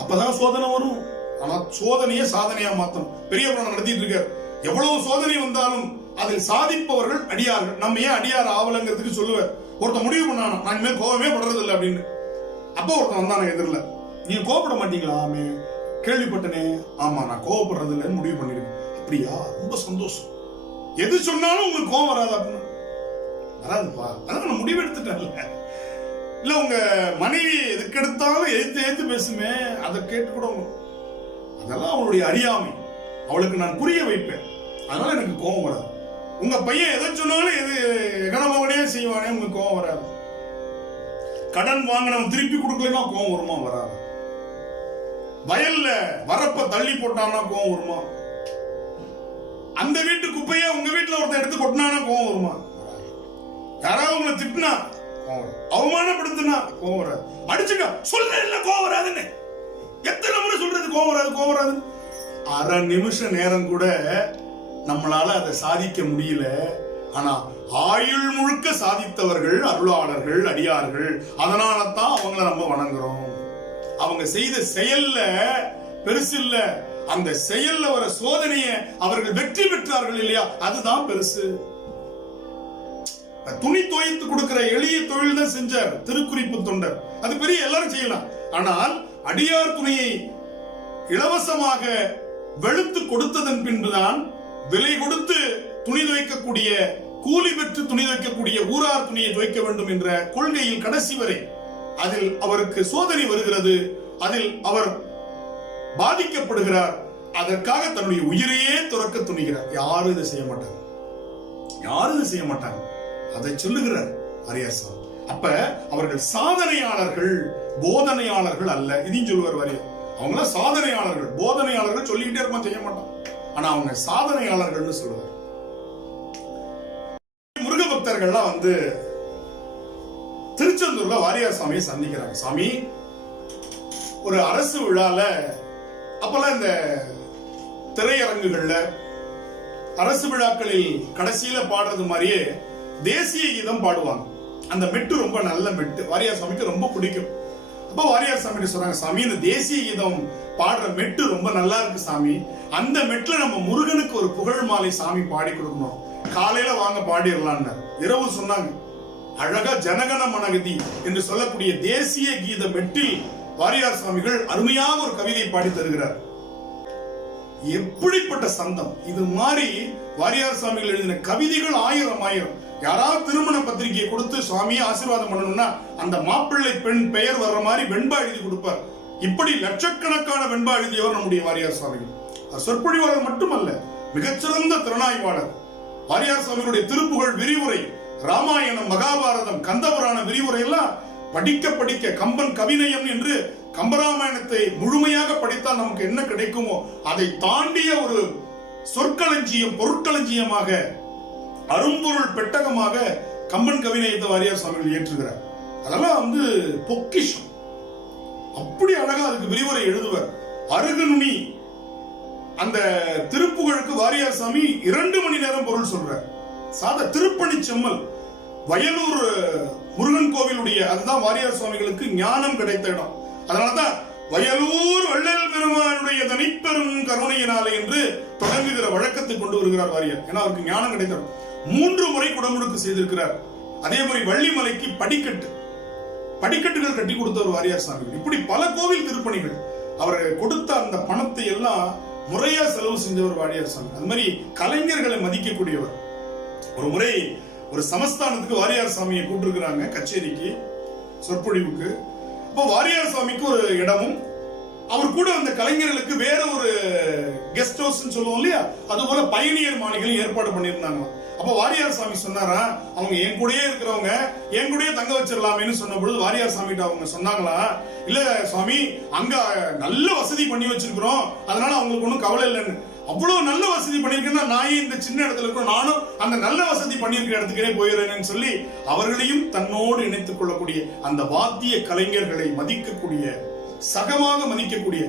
அப்பதான் சோதனை வரும். ஆனா சோதனையை சாதனையா மாத்தணும். பெரிய புராணம் நடத்திட்டு இருக்கார். எவ்வளவு சோதனை வந்தாலும் அதில் சாதிப்பவர்கள் அடியார்கள். நம்ம ஏன் அடியார் ஆவலங்கிறதுக்கு சொல்லுவார். ஒருத்தன் முடிவு பண்ணானா, நான் இனிமேல் கோவமே படுறது இல்லை அப்படின்னு. அப்போ ஒருத்தன் வந்தான எதிரில, நீங்க கோவப்பட மாட்டீங்களா? ஆமே, கேள்விப்பட்டனே. ஆமா, நான் கோவப்படுறது இல்லைன்னு முடிவு பண்ணிருக்கேன். அப்படியா, ரொம்ப சந்தோஷம். எது சொன்னாலும் உங்களுக்கு கோவம் வராது அப்படின்னு. வராதுப்பா, அதான் நான் முடிவு எடுத்துட்டேன்ல. இல்ல உங்க மனைவி எதுக்கு எடுத்தாலும் எழுத்து பேசுமே, அதை கேட்டு கூட அதெல்லாம் அவளுடைய அறியாமை. அவளுக்கு நான் புரிய வைப்பேன், அதனால எனக்கு கோவம் வராது. உங்க பையன் எதை சொன்னாலும் எது எகனமகனே செய்வானே, உங்களுக்கு கோவம் வராது. கடன் வாங்கினவன் திருப்பி கொடுக்கலன்னா கோவம் வருமா? வராது. வயல்ல வரப்ப தள்ளி போட்டானா கோவம் வருமா? அந்த வீட்டு குப்பையா உங்க வீட்டுல ஒருத்தன் எடுத்து கொட்டினானா கோவம் வருமா? யாராவது உங்களை திட்டினா அவமானப்படுத்தினா கோவம் வராது. அடிச்சுட்டா சொல்றேன் கோவம் வராதுன்னு எத்தனை முறை சொல்றது கோவம் வராது. அரை நிமிஷ நேரம் கூட நம்மளால அதை சாதிக்க முடியல. ஆனா ஆயுள் முழுக்க சாதித்தவர்கள் அருளாளர்கள், அடியார்கள். அதனால தான் அவங்களை நம்ம வணங்குறோம். அவங்க செய்த செயல்ல பெருசு இல்ல, அந்த செயல்ல வர சோதனையை அவர்கள் வெற்றி பெற்றார்கள் இல்லையா, அதுதான் பெருசு. துணி துவைத்து கொடுக்கிற எளிய தொழில் தான் செஞ்சார் திருக்குறிப்பு தொண்டர். அது பெரிய எல்லாரும் செய்யலாம். ஆனால் அடியார் துணியை இலவசமாக வெளுத்து கொடுத்ததன் பின்புதான் விலை கொடுத்து துணி துவைக்கக்கூடிய, கூலி பெற்று துணி துவைக்கக்கூடிய ஊரார் துணியை துவைக்க வேண்டும் என்ற கொள்கையில் கடைசி வரை அதில் அவருக்கு சோதனை வருகிறது. அதில் அவர் பாதிக்கப்படுகிறார். அதற்காக தன்னுடைய உயிரையே துறக்க துணிகிறார். யாரும் இதை செய்ய மாட்டாங்க. அதை சொல்லுகிறார் வாரியார். அப்ப அவர்கள் சாதனையாளர்கள், போதனையாளர்கள் அல்ல. இதையும் சொல்லுவார் வாரியார். அவங்க சாதனையாளர்கள், போதனையாளர்கள். சொல்லிக்கிட்டே இருப்பான், செய்ய மாட்டான். ஆனா அவங்க சாதனையாளர்கள்னு சொல்லுவார். முருக பக்தர்கள்லாம் வந்து திருச்செந்தூர்ல வாரியார் சாமியை சந்திக்கிறாங்க. சாமி, ஒரு அரசு விழால அப்பெல்லாம் இந்த திரையரங்குகள்ல அரசு விழாக்களில் கடைசியில பாடுறது மாதிரியே தேசிய கீதம் பாடுவாங்க. அந்த மெட்டு ரொம்ப நல்ல மெட்டு, வாரியார் சாமிக்கு ரொம்ப பிடிக்கும். அப்ப வாரியார் சாமி சொல்றாங்க, சாமி இந்த தேசிய கீதம் பாடுற மெட்டு ரொம்ப நல்லா இருக்கு சாமி, அந்த மெட்டுல நம்ம முருகனுக்கு ஒரு புகழ் மாலை சாமி பாடி கொடுக்கணும், காலையில வாங்க பாடிடலான்னு. இரவு சொன்னாங்க. அழகா ஜனகன மனகதி என்று சொல்லக்கூடிய தேசிய கீத மெட்டில் வாரியார் சுவாமிகள் அருமையாக ஒரு கவிதை பாடி தருகிறார். எப்படிப்பட்ட சந்தம்! இது மாதிரி வாரியார் சுவாமிகள் எழுதின கவிதைகள் ஆயிரம் ஆயிரம். யாராவது திருமண பத்திரிகையை கொடுத்து சுவாமியை ஆசீர்வாதம் பண்ணணும்னா அந்த மாப்பிள்ளை பெண் பெயர் வர்ற மாதிரி வெண்பா எழுதி கொடுப்பார். இப்படி லட்சக்கணக்கான வெண்பா எழுதியவர் நம்முடைய வாரியார் சுவாமிகள். சொற்பொழிவாளர் மட்டுமல்ல, மிகச்சிறந்த திறனாய்வாளர். வாரியார் சுவாமிகளுடைய திருப்புகழ் விரிவுரை, ராமாயணம், மகாபாரதம், கந்தபுராண விரிவுரை எல்லாம் படிக்க படிக்க கம்பன் கவிநயம் என்று கம்பராமாயணத்தை முழுமையாக படித்தால் நமக்கு என்ன கிடைக்குமோ அதை தாண்டிய ஒரு சொற்களஞ்சியம், பொருட்களஞ்சியமாக, அரும்பொருள் பெட்டகமாக கம்பன் கவிநயத்தை வாரியார் சுவாமிகள் ஏற்றுகிறார். அதெல்லாம் வந்து பொக்கிஷம். அப்படி அழகா அதுக்கு விரிவுரை எழுதுவர். அருகுநுனி அந்த திருப்புகழுக்கு வாரியார் சாமி 2 மணி நேரம் பொருள் சொல்றார். சாத திருப்பணி செம்மல் வயலூர் முருகன் கோவிலுடைய, அதுதான் வாரியார் சுவாமிகளுக்கு ஞானம் கிடைத்த இடம். அதனாலதான் வயலூர் வள்ளல் பெருமானுடைய தனிப்பெரும் கருணையினாலே என்று தொடங்குகிற வழக்கத்தை கொண்டு வருகிறார் வாரியார். ஏன்னா அவருக்கு ஞானம் கிடைத்தவர். 3 முறை குடமுழுக்கு செய்திருக்கிறார். அதே மாதிரி வள்ளிமலைக்கு படிக்கட்டுகள் கட்டி கொடுத்தவர் வாரியார் சாமிகள். இப்படி பல கோவில் திருப்பணிகள். அவர் கொடுத்த அந்த பணத்தை எல்லாம் முறையா செலவு செஞ்சவர் வாரியார் சாமி. அது மாதிரி கலைஞர்களை மதிக்கக்கூடியவர். ஒரு முறை ஒரு சமஸ்தானத்துக்கு வாரியார் சாமியை கூப்பிட்டுருக்கிறாங்க கச்சேரிக்கு, சொற்பொழிவுக்கு. அப்போ வாரியார் சாமிக்கு ஒரு இடமும் அவர் கூட அந்த கலைஞர்களுக்கு வேற ஒரு கெஸ்ட் ஹவுஸ் சொல்லுவோம் இல்லையா, அது போல பயணியர் மாளிகையும் ஏற்பாடு பண்ணியிருந்தாங்க. அப்ப வாரியார் சாமி சொன்னாரா, அவங்க என் கூடயே இருக்கிறவங்க என் கூடயே தங்க வச்சிடலாமேன்னு சொன்ன பொழுது வாரியார் சாமிகிட்ட அவங்க சொன்னாங்களா, இல்ல சுவாமி அங்க நல்ல வசதி பண்ணி வச்சிருக்கிறோம், அதனால அவங்களுக்கு ஒன்றும் கவலை இல்லைன்னு. அவ்வளவு நல்ல வசதி பண்ணிருக்கேன்னா நான் இந்த சின்ன இடத்துல இருக்கிறோம், நானும் அந்த நல்ல வசதி பண்ணிருக்கிற இடத்துக்கே போயிடுறேன்னு சொல்லி அவர்களையும் தன்னோடு இணைத்துக் கொள்ளக்கூடிய அந்த வாத்திய கலைஞர்களை மதிக்கக்கூடிய, சகமாக மதிக்கக்கூடிய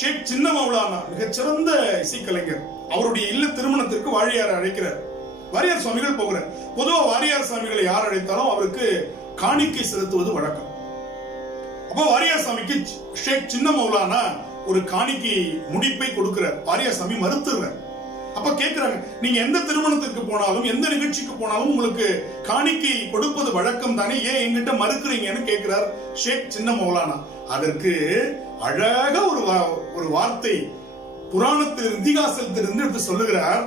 ஷேக் சின்ன மௌலானா மிகச்சிறந்த இசைக்கலைஞர். அவருடைய இல்ல திருமணத்திற்கு வாரியார் அழைக்கிறார். வாரியார் சுவாமிகள் போகிறார். பொதுவா வாரியார் சுவாமிகளை யார் அழைத்தாலும் அவருக்கு காணிக்கை செலுத்துவது வழக்கம். அப்போ வாரியார் சாமிக்கு ஷேக் சின்ன மௌலானா ஒரு காணிக்கை முடிப்பை கொடுக்கிறார். வாரியார் சாமி மறுத்துறார். அப்ப கேட்கிறாங்க, நீங்க எந்த திருமணத்திற்கு போனாலும் எந்த நிகழ்ச்சிக்கு போனாலும் உங்களுக்கு காணிக்கை கொடுப்பது வழக்கம் தானே, ஏன் என்கிட்ட மறுக்கிறீங்கன்னு கேட்கிறார் ஷேக் சின்ன மௌலானா. அதற்கு அழகா ஒரு வார்த்தை புராணத்தில் இதிகாசத்திலிருந்து எடுத்து சொல்லுகிறார்.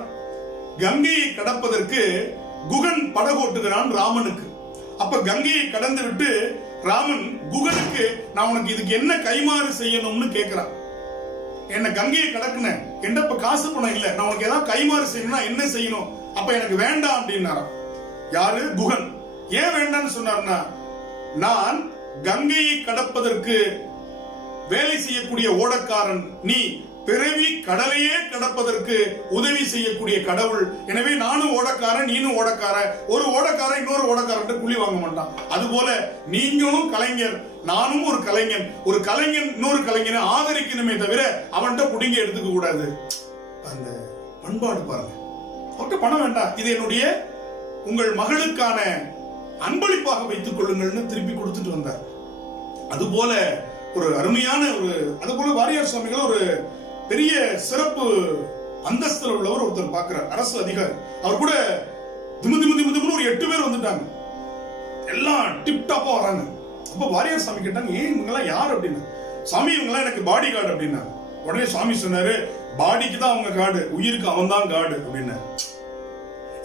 கங்கையை கடப்பதற்கு குகன் படகோட்டுகிறான் ராமனுக்கு. அப்ப கங்கையை கடந்து விட்டு ராமன் குகனுக்கு, நான் உனக்கு இதுக்கு என்ன கைமாறு செய்யணும்னு கேட்கிறான். என்ன கங்கையை கடக்குன, என்ன இப்ப காசு பணம் இல்ல, நான் உனக்கு ஏதாவது கைமாறு செய்யணும்னா என்ன செய்யணும், அப்ப எனக்கு வேண்டாம் அப்படின்னாராம். யாரு? குகன். ஏன் வேண்டாம்னு சொன்னார்னா, நான் கங்கையை கடப்பதற்கு வேலை செய்யக்கூடிய ஓடக்காரன், நீ பிறவி கடலையே கடப்பதற்கு உதவி செய்யக்கூடிய கடவுள், எனவே நானும் ஓடக்காரன் நீனும் ஓடக்காரன், ஒரு ஓடக்காரன் இன்னொரு ஓடக்காரன் குழி வாங்க மாட்டான். அதுபோல நீங்களும் கலைஞர், நானும் ஒரு கலைஞன், ஒரு கலைஞன் இன்னொரு கலைஞனை ஆதரிக்கணுமே தவிர அவன்கிட்ட புடிங்க எடுத்துக்க கூடாது. அந்த பண்பாடு பாருங்க. அவர்கிட்ட பணம் வேண்டாம், இது என்னுடைய உங்கள் மகளுக்கான அன்பளிப்பாக வைத்துக் கொள்ளுங்கள்னு திருப்பி கொடுத்துட்டு வந்தார். அதுபோல ஒரு அருமையான அதுபோல வாரியார் சுவாமிகள் ஒரு பெரிய சிறப்பு அந்தஸ்தில் உள்ளவர் ஒருத்தர் பார்க்கிறார், அரசு அதிகாரி. அவர் கூட திமுன்னு ஒரு 8 பேர் வந்துட்டாங்க, எல்லாம் டிப் டாப்பா வராங்க. அப்ப வாரியார் சாமி கேட்டாங்க, ஏன் இவங்கெல்லாம் யார் அப்படின்னு. சாமி இவங்கெல்லாம் எனக்கு பாடி கார்டு அப்படின்னா. உடனே சாமி சொன்னாரு, பாடிக்கு தான் அவங்க கார்டு, உயிருக்கு அவன் தான் கார்டு அப்படின்னு.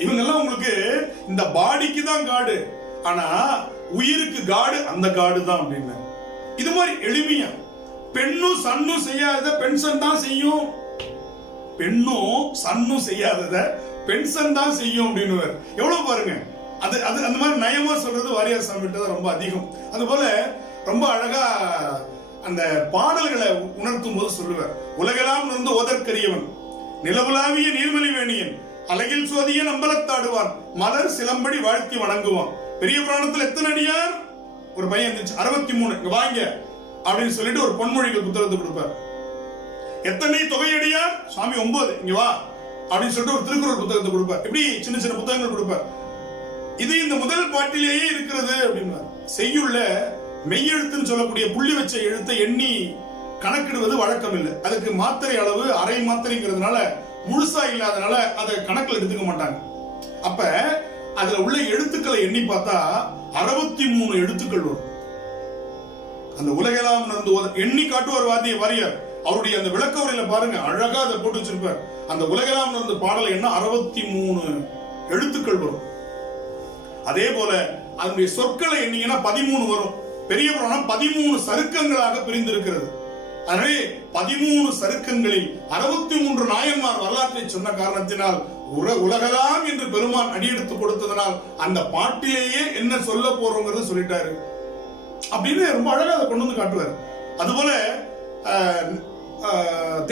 இவங்கெல்லாம் உங்களுக்கு இந்த பாடிக்கு தான் கார்டு, ஆனா உயிருக்கு கார்டு அந்த கார்டு தான் அப்படின்னு. இது மாதிரி எளிமையா, பெண்ணும் சன்னும் செய்யாதத பென்ஷன் தான் செய்யும், பெண்ணும் சன்னும் செய்யாதத பென்ஷன் தான் செய்யும் அப்படின்னு. எவ்வளவு பாருங்க, அது அது அந்த மாதிரி நயமா சொல்றது வாரியார் சாமி கிட்ட தான் ரொம்ப அதிகம். அது போல ரொம்ப அழகா அந்த பாடல்களை உணர்த்தும் போது சொல்லுவார், உலகெல்லாம் இருந்து ஓதற்கரியவன், நிலவுலாவிய நீர்மலி வேணியன் அழகில் சோதிய நம்பலத்தாடுவான் மலர் சிலம்படி வாழ்த்தி வணங்குவான். பெரிய புராணத்துல எத்தனை அடியார்? ஒரு பையன் இருந்துச்சு 63, இங்க வாங்க அப்படின்னு சொல்லிட்டு ஒரு பொன்மொழிகள் புத்தகத்தை கொடுப்பார். எத்தனை தொகையடியார்? சுவாமி 9, இங்க வா அப்படின்னு சொல்லிட்டு ஒரு திருக்குறள் புத்தகத்தை கொடுப்பார். இப்படி சின்ன சின்ன புத்தகங்கள் கொடுப்பார். இது இந்த முதல் பாட்டிலேயே இருக்கிறது அப்படின்னு. செய்யுள்ள மெய்யெழுத்துன்னு சொல்லக்கூடிய புள்ளி வச்ச எழுத்தை எண்ணி கணக்கிடுவது வழக்கம் இல்லை. அதுக்கு மாத்திரை அளவு அரை மாத்திரைங்கிறதுனால முழுசா இல்லாதனால அதை கணக்கில் எடுத்துக்க மாட்டாங்க. அப்ப அதுல உள்ள எழுத்துக்களை எண்ணி பார்த்தா 63 எழுத்துக்கள் வரும். அந்த உலகெல்லாம் எண்ணி காட்டுவார் வாரியார். அவருடைய அந்த விளக்க உரையில பாருங்க, அழகா அதை போட்டு வச்சிருப்பார். அந்த உலகெல்லாம் நடந்து பாடலை என்ன 63 எழுத்துக்கள் வரும். அதே போல அதனுடைய சொற்களை எண்ணீங்கன்னா 13 வரும். பெரிய புராணம் 13 சருக்கங்களாக பிரிந்திருக்கிறது. எனவே 13 சருக்கங்களில் 63 நாயன்மார் வரலாற்றை சொன்ன காரணத்தினால் உலகலாம் என்று பெருமான் அடியெடுத்து கொடுத்ததனால் அந்த பாட்டிலேயே என்ன சொல்ல போறோங்கிறத சொல்லிட்டாரு அப்படின்னு ரொம்ப அழகா அதை கொண்டு வந்து காட்டுவார். அதுபோல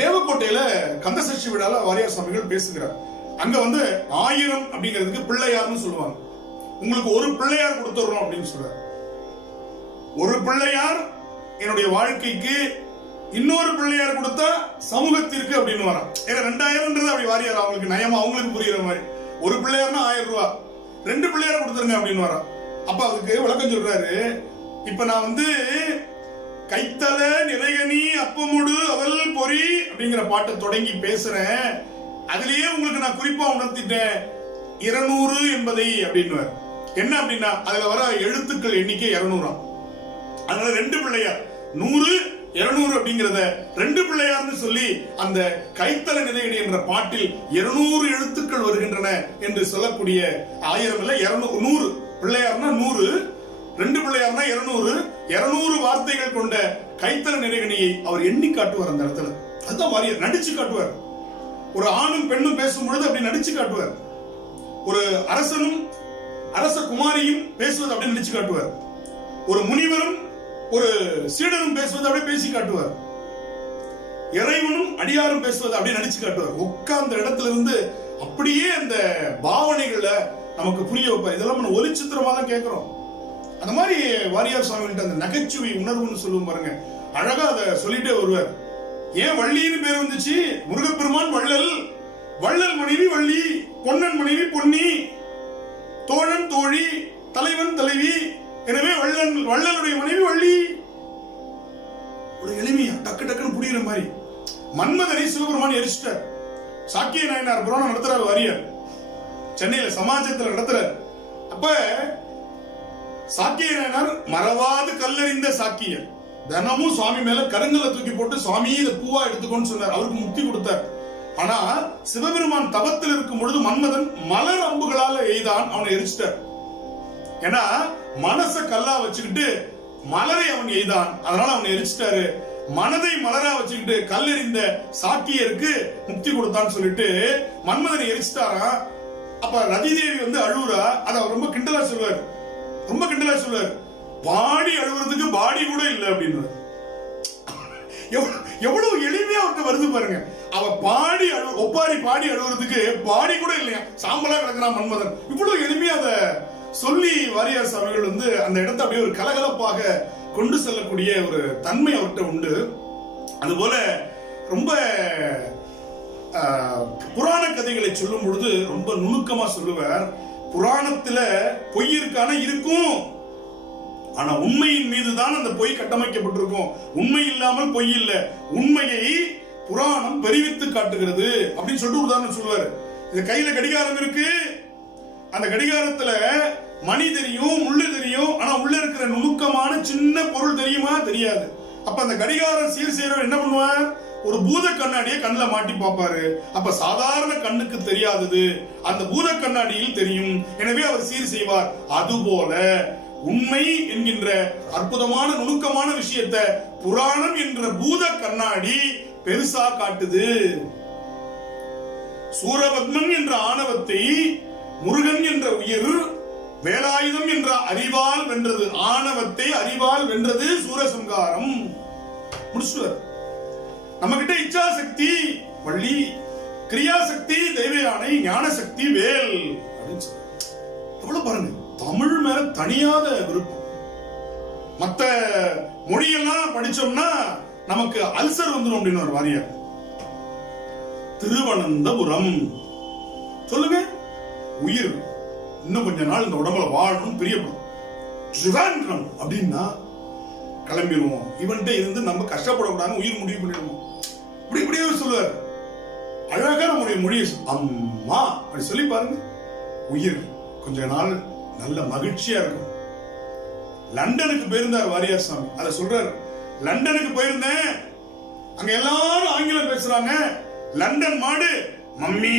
தேவக்கோட்டையில கந்தசஷ்டி விழால வாரியார் சுவாமிகள் பேசுகிறார். அங்க 1000 அப்படிங்கிறதுக்கு பிள்ளையார்னு சொல்லுவாங்க. உங்களுக்கு ஒரு பிள்ளையார் கொடுத்துறோம் அப்படின்னு சொல்றாரு. ஒரு பிள்ளையார் என்னுடைய வாழ்க்கைக்கு, இன்னொரு பிள்ளையார் கொடுத்தா சமூகத்திற்கு அப்படின்னு வரும். ஏன்னா 2000 அப்படி வாரியார் அவங்களுக்கு நயமா அவங்களுக்கு புரியுற மாதிரி. ஒரு பிள்ளையார்னா 1000 ரூபாய், 2 பிள்ளையார் கொடுத்துருங்க அப்படின்னு வரும். அப்ப அதுக்கு விளக்கம் சொல்றாரு. இப்ப நான் கைத்தல நிறைகனி அப்பமுடு அவல் பொறி அப்படிங்கிற பாட்டை தொடங்கி பேசுறேன். அதுலயே உங்களுக்கு நான் குறிப்பா உணர்த்திட்டேன் 200 என்பதை அப்படின்னு. என்ன அப்படின்னா அதுல வர எழுத்துக்கள் எண்ணிக்கை 200. அதனால 2 பிள்ளையார் 100 200 அப்படிங்கறத 2 பிள்ளையார்னு சொல்லி அந்த கைத்தல நிறைகனி என்ற பாட்டில் 200 எழுத்துக்கள் வருகின்றன என்று சொல்லக்கூடிய 1000 இல்ல 100 பிள்ளையார்னா 100, 2 பிள்ளையார்னா 200 வார்த்தைகள் கொண்ட கைத்தல நிறைகனியை அவர் எண்ணி காட்டுவார். அந்த இடத்துல அதுதான் வாரியார் நடிச்சு காட்டுவார். ஒரு ஆணும் பெண்ணும் பேசும் பொழுது அப்படி நடிச்சு காட்டுவார். ஒரு அரசனும் அரச குமாரியும் பேசுவது அப்படி நடிச்சு காட்டுவார். ஒரு முனிவரும் ஒரு சீடரும் பேசுவது அப்படியே பேசி காட்டுவார். இறைவனும் அடியாரும் பேசுவது அப்படியே நடிச்சு காட்டுவார். உட்கார்ந்த இடத்துல இருந்து அப்படியே அந்த பாவனைகளை நமக்கு புரிய வைப்பார். இதெல்லாம் நம்ம ஒலிச்சித்திரமா தான் கேட்கிறோம். அந்த மாதிரி வாரியார் சுவாமிகிட்ட அந்த நகைச்சுவை உணர்வுன்னு சொல்லுவோம் பாருங்க, அழகா அதை சொல்லிட்டே வருவார். ஏன் வள்ளின்னு பேர் வந்துச்சு? முருகப்பெருமான் வள்ளல், வள்ளல் மனைவி வள்ளி, பொன்னன் மனைவி பொன்னி, தோழன் தோழி, தலைவன் தலைவி. எனவே வள்ளலுடைய மனைவி வள்ளி. ஒரு எளிமையா டக்கு டக்குன்னு புரியுற மாதிரி. மன்மதனை சிவபெருமான் எரிச்சிட்டார். சாக்கிய நாயனார் புராணம் நடத்துறாரு வாரியார், சென்னையில சமாஜத்துல நடத்துறாரு. அப்ப சாக்கிய நாயனார் மறவாது கல்லறிந்த சாக்கியர் தினமும் சுவாமி மேல கருங்கலை தூக்கி போட்டு சுவாமி இதை பூவா எடுத்துக்கோன்னு சொன்னார். அவருக்கு முக்தி கொடுத்தார். ஆனா சிவபெருமான் தவத்தில் இருக்கும் பொழுது மன்மதன் மலர் அம்புகளால எய்தான், அவனை எரிச்சிட்டார். ஏன்னா மனச கல்லா வச்சுக்கிட்டு மலரை அவன் எய்தான், அதனால அவனை எரிச்சிட்டாரு. மனதை மலரா வச்சுக்கிட்டு கல்லெறிந்த சாக்கியருக்கு முக்தி கொடுத்தான்னு சொல்லிட்டு மன்மதனை எரிச்சிட்டாரா. அப்ப ரதி தேவி அழுவுறா. அத ரொம்ப கிண்டலா சொல்லுவார், ரொம்ப கிண்டலா சொல்லுவார். பாடி அழுவுறதுக்கு பாடி கூட இல்ல அப்படின்னு. எவ்வளவு எளிமையா அவருக்கு வருது பாருங்க. அவ பாடி ஒப்பாரி பாடி அழுவுறதுக்கு பாடி கூட இல்லையா, சாம்பலா கிடக்குறான் மன்மதன். இவ்வளவு எளிமையா அத சொல்லி வாரியார் சுவாமிகள் அந்த இடத்தை அப்படியே ஒரு கலகலப்பாக கொண்டு செல்லக்கூடிய ஒரு தன்மை அவர்கிட்ட உண்டு. அதுபோல ரொம்ப புராண கதைகளை சொல்லும் பொழுது ரொம்ப நுணுக்கமா சொல்லுவார். புராணத்துல பொய் இருக்கான இருக்கும், ஆனா உண்மையின் மீதுதான் அந்த பொய் கட்டமைக்கப்பட்டிருக்கும். உண்மை இல்லாமல் பொய் இல்ல, உண்மையை புராணம் பெரிவித்து காட்டுகிறது அப்படின்னு சொல்லிட்டு உதாரணம் சொல்லுவாரு. இது கையில கடிகாரம் இருக்கு, அந்த கடிகாரத்துல மணி தெரியும், முள்ளு தெரியும், ஆனா உள்ள இருக்கிற நுணுக்கமான சின்ன பொருள் தெரியுமா? தெரியாது. அப்ப அந்த கடிகாரம் சீர் செய்யறவர் என்ன பண்ணுவார்? ஒரு பூத கண்ணாடியை கண்ணுல மாட்டி பார்ப்பாரு. அப்ப சாதாரண கண்ணுக்கு தெரியாதது அந்த பூத கண்ணாடியில் தெரியும், எனவே அவர் சீர் செய்வார். அதுபோல உண்மை என்கின்ற அற்புதமான நுணுக்கமான விஷயத்தை புராணம் என்ற பூத கண்ணாடி பெருசா காட்டுது. சூரபத்மன் என்ற ஆணவத்தை முருகன் என்ற உயிர் வேலாயுதம் என்ற அறிவால் வென்றது. ஆணவத்தை அறிவால் வென்றது சூரசம்காரம். முடிச்சுவார். நம்ம கிட்ட இச்சா சக்தி வள்ளி, கிரியாசக்தி தெய்வ யானை, ஞான சக்தி வேல் அப்படின்னு சொல்றாரு. எவ்வளவு பாருங்க, தமிழ் மேல தனியாத விருப்பம். மத்த மொழியெல்லாம் படிச்சோம்னா நமக்கு அல்சர் வந்துடும் அப்படின்னு ஒரு வாரியார். திருவனந்தபுரம் சொல்லுங்க, உயிர் இன்னும் கொஞ்ச நாள் இந்த உடம்புல வாழணும் பிரியப்படும். ட்ரிவாண்ட்ரம் அப்படின்னா கிளம்பிடுவோம், இவன்கிட்ட இருந்து நம்ம கஷ்டப்படக்கூடாதுன்னு உயிர் முடிவு பண்ணிடுவோம். இப்படி இப்படியே சொல்லுவார். அழகா நம்முடைய மொழியை அம்மா அப்படி சொல்லி பாருங்க. உயிர் கொஞ்ச நாள் நல்ல மகிழ்ச்சியா இருக்கும். லண்டனுக்கு போயிருந்தார் வாரியார் சாமி, அதை சொல்றாரு. லண்டனுக்கு போயிருந்தேன், அங்க எல்லாரும் ஆங்கிலம் பேசுறாங்க. லண்டன் மாடு மம்மி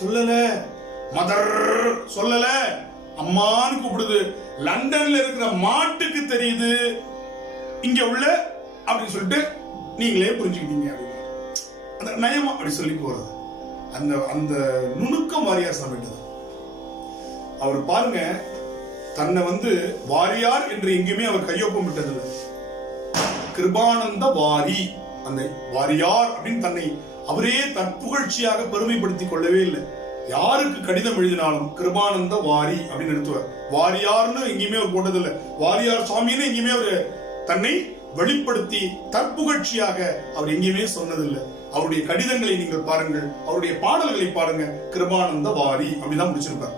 சொல்லல, மதர் சொல்லல, அம்மான்னு கூப்பிடுது. லண்டன்ல இருக்கிற மாட்டுக்கு தெரியுது இங்க உள்ள அப்படின்னு சொல்லிட்டு நீங்களே புரிஞ்சுக்கிட்டீங்க அப்படின்னு அந்த நயமா அப்படி சொல்லி போறது. அந்த அந்த நுணுக்கம் வாரியார் சாமி. அவர் பாருங்க, தன்னை வாரியார் என்று எங்கேயுமே அவர் கையொப்பம் விட்டதில்லை. கிருபானந்த வாரி, அந்த வாரியார் அப்படின்னு தன்னை அவரே தற்புகழ்ச்சியாக பெருமைப்படுத்திக் கொள்ளவே இல்லை. யாருக்கு கடிதம் எழுதினாலும் கிருபானந்த வாரி அப்படின்னு எடுத்துவார். வாரியார்னு எங்கேயுமே அவர் போட்டதில்லை. வாரியார் சுவாமின்னு எங்கேயுமே அவர் தன்னை வெளிப்படுத்தி தற்புகழ்ச்சியாக அவர் எங்கேயுமே சொன்னதில்லை. அவருடைய கடிதங்களை நீங்கள் பாருங்கள், அவருடைய பாடல்களை பாருங்க, கிருபானந்த வாரி அப்படிதான் முடிச்சிருப்பார்.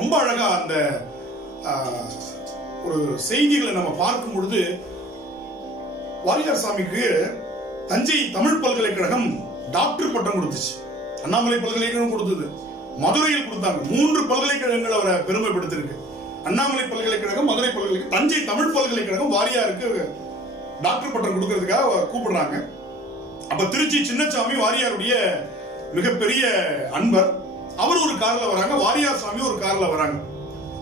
ரொம்ப அழகா அந்த ஒரு செய்திகளை நம்ம பார்க்கும் பொழுது, வாரியார் சாமிக்கு தஞ்சை தமிழ் பல்கலைக்கழகம் டாக்டர் பட்டம் கொடுத்துச்சு. அண்ணாமலை பல்கலைக்கழகம் கொடுத்தது, மதுரையில் கொடுத்தாங்க. 3 பல்கலைக்கழகங்கள் அவரை பெருமைப்படுத்திருக்கு. அண்ணாமலை பல்கலைக்கழகம், மதுரை பல்கலைக்கழகம், தஞ்சை தமிழ் பல்கலைக்கழகம் வாரியாருக்கு டாக்டர் பட்டம் கொடுக்கறதுக்காக கூப்பிடுறாங்க. அப்ப திருச்சி சின்னசாமி வாரியாருடைய மிகப்பெரிய அன்பர். அவர் ஒரு கார்ல வராங்க, வாரியார் சாமி ஒரு கார்ல வராங்க.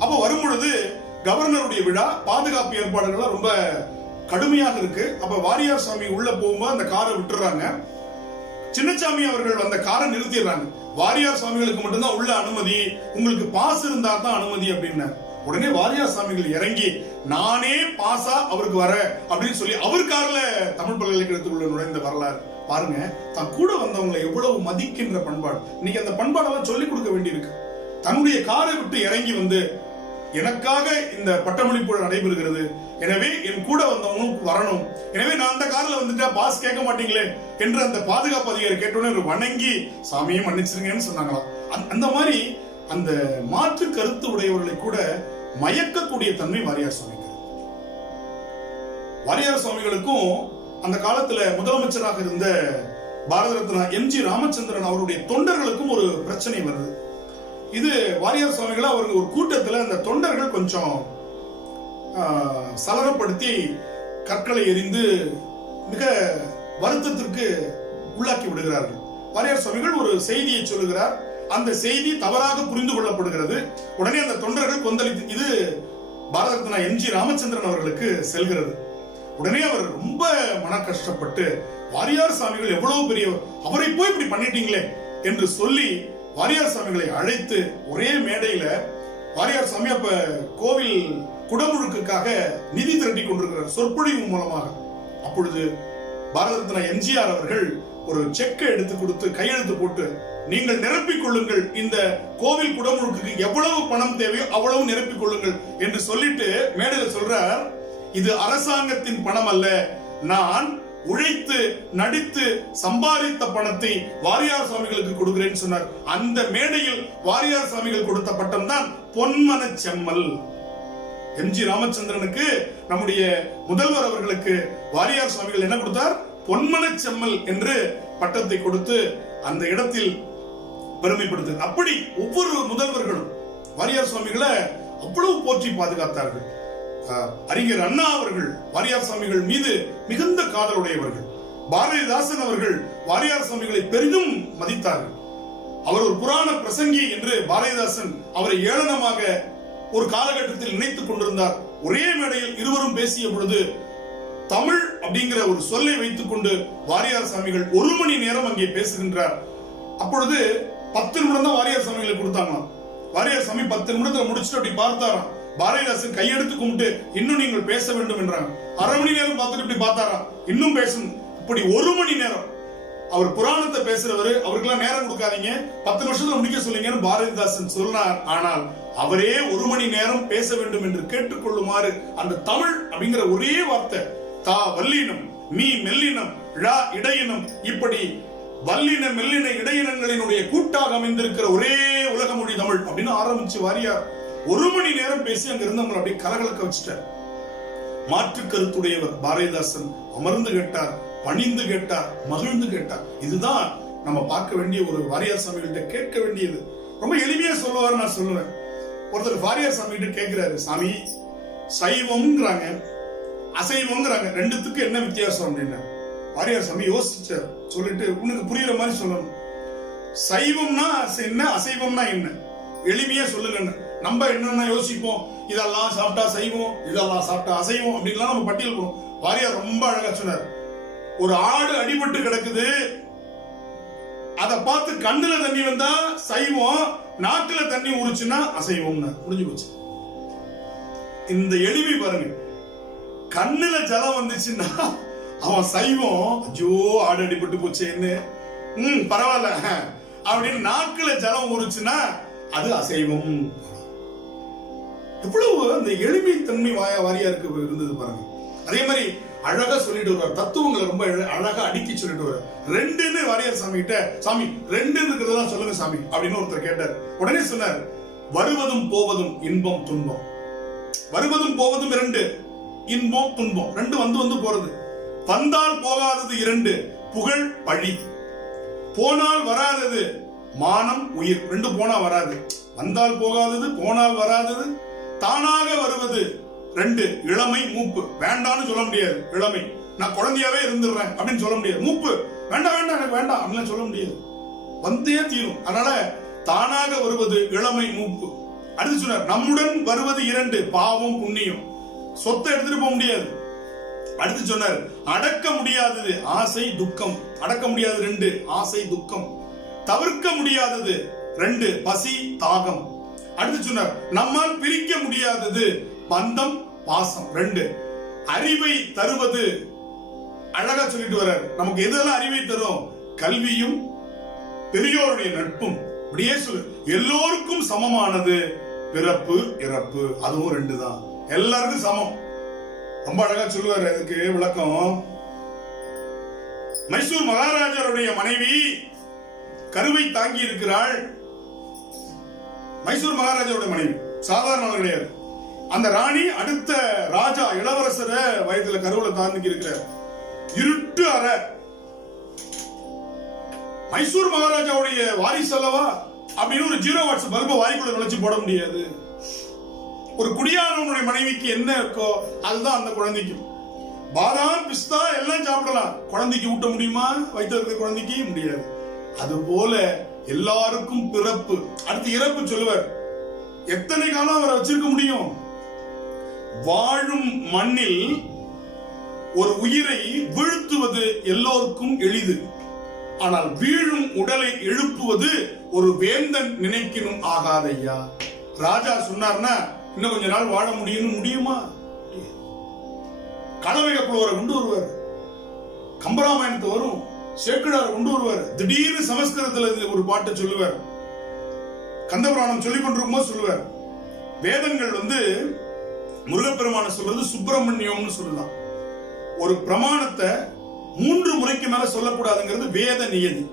அப்ப வரும் பொழுது கவர்னருடைய விழா, பாதுகாப்பு ஏற்பாடுகள் ரொம்ப கடுமையாக இருக்கு. அப்ப வாரியார் சாமி உள்ள போகும்போது அந்த காரை விட்டுறாங்க. சின்னசாமி அவர்கள் அந்த காரை நிறுத்திடுறாங்க. வாரியார் சாமிகளுக்கு மட்டும்தான் உள்ள அனுமதி, உங்களுக்கு பாஸ் இருந்தா தான் அனுமதி அப்படின்னு. உடனே வாரியார் சாமிகள் இறங்கி, நானே பாசா அவருக்கு வர அப்படின்னு சொல்லி அவர் கார்ல தமிழ் பல்கலைக்கழகத்துக்குள்ள நுழைந்த வரலாறு பாருங்க. தான் கூட வந்தவங்களை எவ்வளவு மதிக்கின்ற பண்பாடு. இன்னைக்கு அந்த பண்பாடெல்லாம் சொல்லிக் கொடுக்க வேண்டியிருக்கு. தன்னுடைய காரை விட்டு இறங்கி எனக்காக இந்த பட்டமளிப்பு நடைபெறுகிறது, எனவே என் கூட வந்தவனும் வரணும், எனவே நான் அந்த கார்ல வந்துட்டா பாஸ் கேட்க மாட்டீங்களே என்று அந்த பாதுகாப்பு அதிகாரி கேட்டோன்னே வணங்கி சாமியை மன்னிச்சிருங்கன்னு சொன்னாங்களாம். அந்த மாதிரி அந்த மாற்று கருத்து உடையவர்களை கூட மயக்கக்கூடிய தன்மை வாரியார் சுவாமிக்கு. வாரியார் சுவாமிகளுக்கும் அந்த காலத்துல முதலமைச்சராக இருந்த பாரத ரத்னா எம்ஜி ராமச்சந்திரன் அவருடைய தொண்டர்களுக்கும் ஒரு பிரச்சனை வருது. இது வாரியார் சுவாமிகளை அவருக்கு ஒரு கூட்டத்தில் அந்த தொண்டர்கள் கொஞ்சம் சலனப்படுத்தி கற்களை எறிந்து மிக வருத்தத்திற்கு உள்ளாக்கி விடுகிறார்கள். வாரியார் சுவாமிகள் ஒரு செய்தியை சொல்லுகிறார். அந்த செய்தி தவறாக புரிந்து கொள்ளப்படுகிறது. உடனே அந்த தொண்டர்கள் கொந்தளித்து இது பாரத ரத்னா எம்ஜி ராமச்சந்திரன் அவர்களுக்கு செல்கிறது. உடனே அவர் ரொம்ப மன கஷ்டப்பட்டு, வாரியார் சாமிகள் எவ்வளவு பெரிய, அவரை போய் இப்படி பண்ணிட்டீங்களே என்று சொல்லி வாரியார் சாமிகளை அழைத்து ஒரே மேடையில, வாரியார் சாமி அப்ப கோவில் குடமுழுக்குக்காக நிதி திரட்டி கொண்டிருக்கிறார் சொற்பொழிவு மூலமாக. அப்பொழுது பாரத ரத்னா எம்ஜிஆர் அவர்கள் ஒரு செக்கை எடுத்து கொடுத்து கையெழுத்து போட்டு, நீங்கள் நிரப்பிக் கொள்ளுங்கள், இந்த கோவில் குடமுழுக்கு எவ்வளவு பணம் தேவையோ அவ்வளவு நிரப்பிக் கொள்ளுங்கள் என்று சொல்லிட்டு மேடையில் சொல்றார், இது அரசாங்கத்தின் பணம் அல்ல, நான் உழைத்து நடித்து சம்பாதித்த பணத்தை வாரியார் சுவாமிகளுக்கு கொடுக்கிறேன்னு சொன்னார். அந்த மேடையில் வாரியார் சுவாமிகள் கொடுத்த பட்டம் தான் பொன்மன செம்மல். எம்ஜி ராமச்சந்திரனுக்கு நம்முடைய முதல்வர் அவர்களுக்கு வாரியார் சுவாமிகள் என்ன கொடுத்தார்? பொன்மன செம்மல் என்று பட்டத்தை கொடுத்து அந்த இடத்தில் பெருமைப்படுத்து. அப்படி ஒவ்வொரு முதல்வர்களும் வாரியார் சுவாமிகளை அவ்வளவு போற்றி பாதுகாத்தார்கள். அறிஞர் அண்ணா அவர்கள் வாரியார் சுவாமிகள் மீது மிகுந்த காதலுடையவர்கள். பாரதிதாசன் அவர்கள் வாரியார் சுவாமிகளை பெரிதும் மதித்தார்கள். அவர் ஒரு புராண பிரசங்கி என்று பாரதிதாசன் அவரை ஏளனமாக ஒரு காலகட்டத்தில் நினைத்துக் கொண்டிருந்தார். ஒரே மேடையில் இருவரும் பேசிய பொழுது தமிழ் அப்படிங்கிற ஒரு சொல்லை வைத்துக் கொண்டு வாரியார் சாமிகள் 1 மணி நேரம் அங்கே பேசுகின்றார். அப்பொழுது 10 நிமிடம் தான் வாரியார் சாமிகளுக்கு கொடுத்தாங்களாம். வாரியார் சாமி 10 நிமிடத்தில் முடிச்சுட்டு அப்படி பார்த்தாராம். பாரதிதாசன் கையெடுத்து கும்பிட்டு, இன்னும் நீங்கள் பேச வேண்டும் என்றாங்க. 1/2 மணி நேரம் பார்த்துட்டு இப்படி பார்த்தாராம், இன்னும் பேசணும். இப்படி 1 மணி நேரம் அவர் புராணத்தை பேசுறவரு, அவருக்கெல்லாம் நேரம் கொடுக்காதீங்க, 10 நிமிஷத்துல முடிக்க சொல்லுங்கன்னு பாரதிதாசன் சொன்னார். ஆனால் அவரே 1 மணி நேரம் பேச வேண்டும் என்று கேட்டுக்கொள்ளுமாறு அந்த தமிழ் அப்படிங்கிற ஒரே வார்த்தை, தா வல்லினம், மீ மெல்லினம், ழா இடையினம், இப்படி வல்லின மெல்லின இடையினங்களினுடைய கூட்டாக அமைந்திருக்கிற ஒரே உலக மொழி தமிழ் அப்படின்னு ஆரம்பிச்சு வாரியார் 1 மணி நேரம் பேசி அங்க இருந்தவங்களை அப்படியே கலகலக்க வச்சுட்டார். மாற்று கருத்துடையவர் பாரதிதாசன் அமர்ந்து கேட்டார், பணிந்து கேட்டார், மகிழ்ந்து கேட்டார். இதுதான் நம்ம பார்க்க வேண்டிய ஒரு வாரியார் சாமிகிட்ட கேட்க வேண்டியது. ரொம்ப எளிமையா சொல்லுவார், நான் சொல்லுவேன். ஒருத்தர் வாரியார் சாமி கிட்ட கேட்கிறாரு, சாமி சைவம்ங்கிறாங்க அசைவம்ங்கிறாங்க, ரெண்டுத்துக்கு என்ன வித்தியாசம் அப்படின்னா வாரியார் சாமி யோசிச்சார். சொல்லிட்டு உனக்கு புரியுற மாதிரி சொல்லணும், சைவம்னா என்ன அசைவம்னா என்ன எளிமையா சொல்லுங்க. நம்ம என்னன்னா யோசிப்போம், இதெல்லாம் சாப்பிட்டா சைவம், இதெல்லாம் சாப்பிட்டா அசைவம் அப்படின்லாம் நம்ம பட்டியல் போடுவோம். வாரியார் ரொம்ப அழகா சொன்னார், ஒரு ஆடு அடிபட்டு கிடக்குது, அதை பார்த்து கண்ணுல தண்ணி வந்தா சைவம், நாக்குல தண்ணி ஊறுச்சுன்னா அசைவம், முடிஞ்சு போச்சு. இந்த எளிமை பாருங்க, கண்ணுல ஜலம் வந்துச்சுன்னா அவன் சைவம், ஐயோ ஆடு அடிபட்டு போச்சேன்னு பரவாயில்ல அப்படின்னு, நாக்குல ஜலம் ஊறுச்சுன்னா அது அசைவம். எவ்வளவு அந்த எளிமை தன்மை வாரியாருக்கு இருந்தது பாருங்க. அதே மாதிரி அழகா சொல்லிட்டு வருவார், தத்துவங்களை ரொம்ப அழகா அடுக்கி சொல்லிட்டு வருவார். ரெண்டுன்னு வாரியார் சாமி கிட்ட, சாமி ரெண்டு இருக்கிறதெல்லாம் சொல்லுங்க சாமி அப்படின்னு ஒருத்தர் கேட்டார். உடனே சொன்னார், வருவதும் போவதும் இன்பம் துன்பம், வருவதும் போவதும் 2, இன்பம் துன்பம் 2 வந்து வந்து போறது. வந்தால் போகாதது 2, புகழ் பழி. போனால் வராதது மானம் உயிர், 2 போனா வராது. வந்தால் போகாதது, போனால் வராதது. தானாக வருவது 2, இளமை மூப்பு. வேண்டான்னு சொல்ல முடியாது. இளமை, நான் குழந்தையாவே இருந்துடுறேன் அப்படின்னு சொல்ல முடியாது. மூப்பு, வேண்டாம் வேண்டாம் எனக்கு வேண்டாம் அப்படின்னு சொல்ல முடியாது, வந்தே தீரும். அதனால தானாக வருவது இளமை மூப்பு. அடுத்து சொன்னார், நம்முடன் வருவது 2, பாவம் புண்ணியம். சொத்தை எடுத்துட்டு போக முடியாது. அடுத்து சொன்னார், அடக்க முடியாதது ஆசை துக்கம். அடக்க முடியாதது 2, ஆசை துக்கம். தவிர்க்க முடியாதது 2, பசி தாகம். அடுத்து சொன்னார், நம்மால் பிரிக்க முடியாதது பந்தம் பாசம் 2. அறிவை தருவது, அழகா சொல்லிட்டு வர்றார், நமக்கு எதெல்லாம் அறிவை தரும், கல்வியும் பெரியோருடைய நட்பும். அப்படியே சொல்லு, எல்லோருக்கும் சமமானது பிறப்பு இறப்பு, அதுவும் 2 தான், எல்லாருக்கும் சமம். ரொம்ப அழகா சொல்லுவாரு. அதுக்கு விளக்கம், மைசூர் மகாராஜருடைய மனைவி கருவை தாங்கி இருக்கிறாள். மைசூர் மகாராஜாவுடைய மனைவி சாதாரண கிடையாது. அந்த ராணி அடுத்த ராஜா இளவரசரை வயதுல கருவுல தாங்கி இருக்கிறார். இருட்டு அறை. மைசூர் மகாராஜாவுடைய வாரிசு அல்லவா அப்படின்னு ஒரு 0 வாட்ஸ் பல்ப வாய்க்குள்ள நுழைச்சு போட முடியாது. ஒரு குடியானவனுடைய மனைவிக்கு என்ன இருக்கோ அதுதான் அந்த குழந்தைக்கு. பாதாம் பிஸ்தா எல்லாம் சாப்பிடலாம், குழந்தைக்கு ஊட்ட முடியுமா? வயிற்றுல இருக்கிற குழந்தைக்கு முடியாது. அது போல எல்லாருக்கும் பிறப்பு, அடுத்து இறப்பு சொல்லுவார். எத்தனை காலம் அவரை வச்சிருக்க முடியும்? வாழும் மண்ணில் ஒரு உயிரை வீழ்த்துவது எல்லோருக்கும் எளிது, ஆனால் வீழும் உடலை எழுப்புவது ஒரு வேந்தன் நினைக்கணும் ஆகாதையா. ராஜா சொன்னார்னா இன்னும் கொஞ்ச நாள் வாழ முடியுமா? கலவைக புலவரை கொண்டு வருவார், கம்பராமாயணத்தை வரும், சேக்கிழாரை கொண்டு வருவார். திடீர்னு சமஸ்கிருதத்துல ஒரு பாட்டை சொல்லுவார், கந்தபுராணம் சொல்லிக் கொண்டிருக்கும் சொல்லுவார். வேதங்கள் முருகப்பெருமான சொல்றது சுப்பிரமணியம்னு சொல்லலாம். ஒரு பிரமாணத்தை 3 முறைக்கு மேல சொல்லக்கூடாதுங்கிறது வேத நியதி.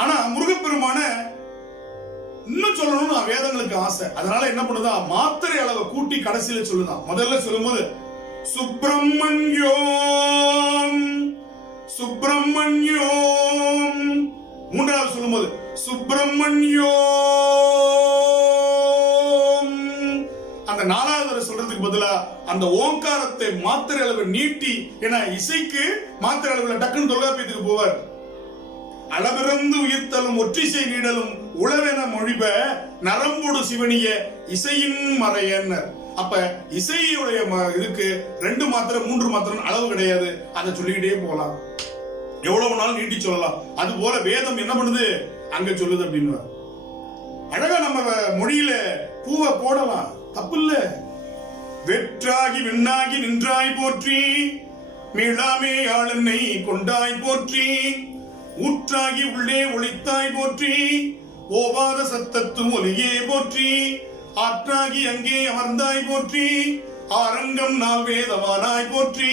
ஆனா முருகப்பெருமான இன்னும் சொல்லணும்னு வேதங்களுக்கு ஆசை. அதனால என்ன பண்ணுதா, மாத்திரை அளவை கூட்டி கடைசியில சொல்லுதான். முதல்ல சொல்லும்போது சுப்பிரமணியோம் சுப்பிரமணியோம், 3வது சொல்லும்போது சுப்பிரமணியோம். அந்த 4வது சொல்றதுக்கு பதிலா அந்த ஓங்காரத்தை மாத்திரை அளவு நீட்டி, ஏன்னா இசைக்கு மாத்திரை அளவுல டக்குன்னு தொல்காப்பியத்துக்கு போவார். அளவிறந்து உயிர்த்தலும் ஒற்றிசை நீடலும் உளவென மொழிப நரம்போடு சிவனிய இசையின் மறையன். அப்ப இசையுடைய இதுக்கு 2 மாத்திரை 3 மாத்திரை அளவு கிடையாது, அதை சொல்லிக்கிட்டே போகலாம், எவ்வளவு நாள் நீட்டி சொல்லலாம். அது போல வேதம் என்ன பண்ணுது, அங்க சொல்லுது அப்படின்னு அழகா நம்ம மொழியில பூவை போடலாம், தப்பு இல்ல. வெற்றாகி விண்ணாகி நின்றாய் போற்றி, மீளாமே ஆளனை கொண்டாய் போற்றி, ஊற்றாகி உள்ளே ஒளித்தாய் போற்றி, ஓவாத சத்தத்து ஒலியே போற்றி, ஆற்றாகி அங்கே அமர்ந்தாய் போற்றி, ஆரங்கம் நாள் வேதவானாய் போற்றி,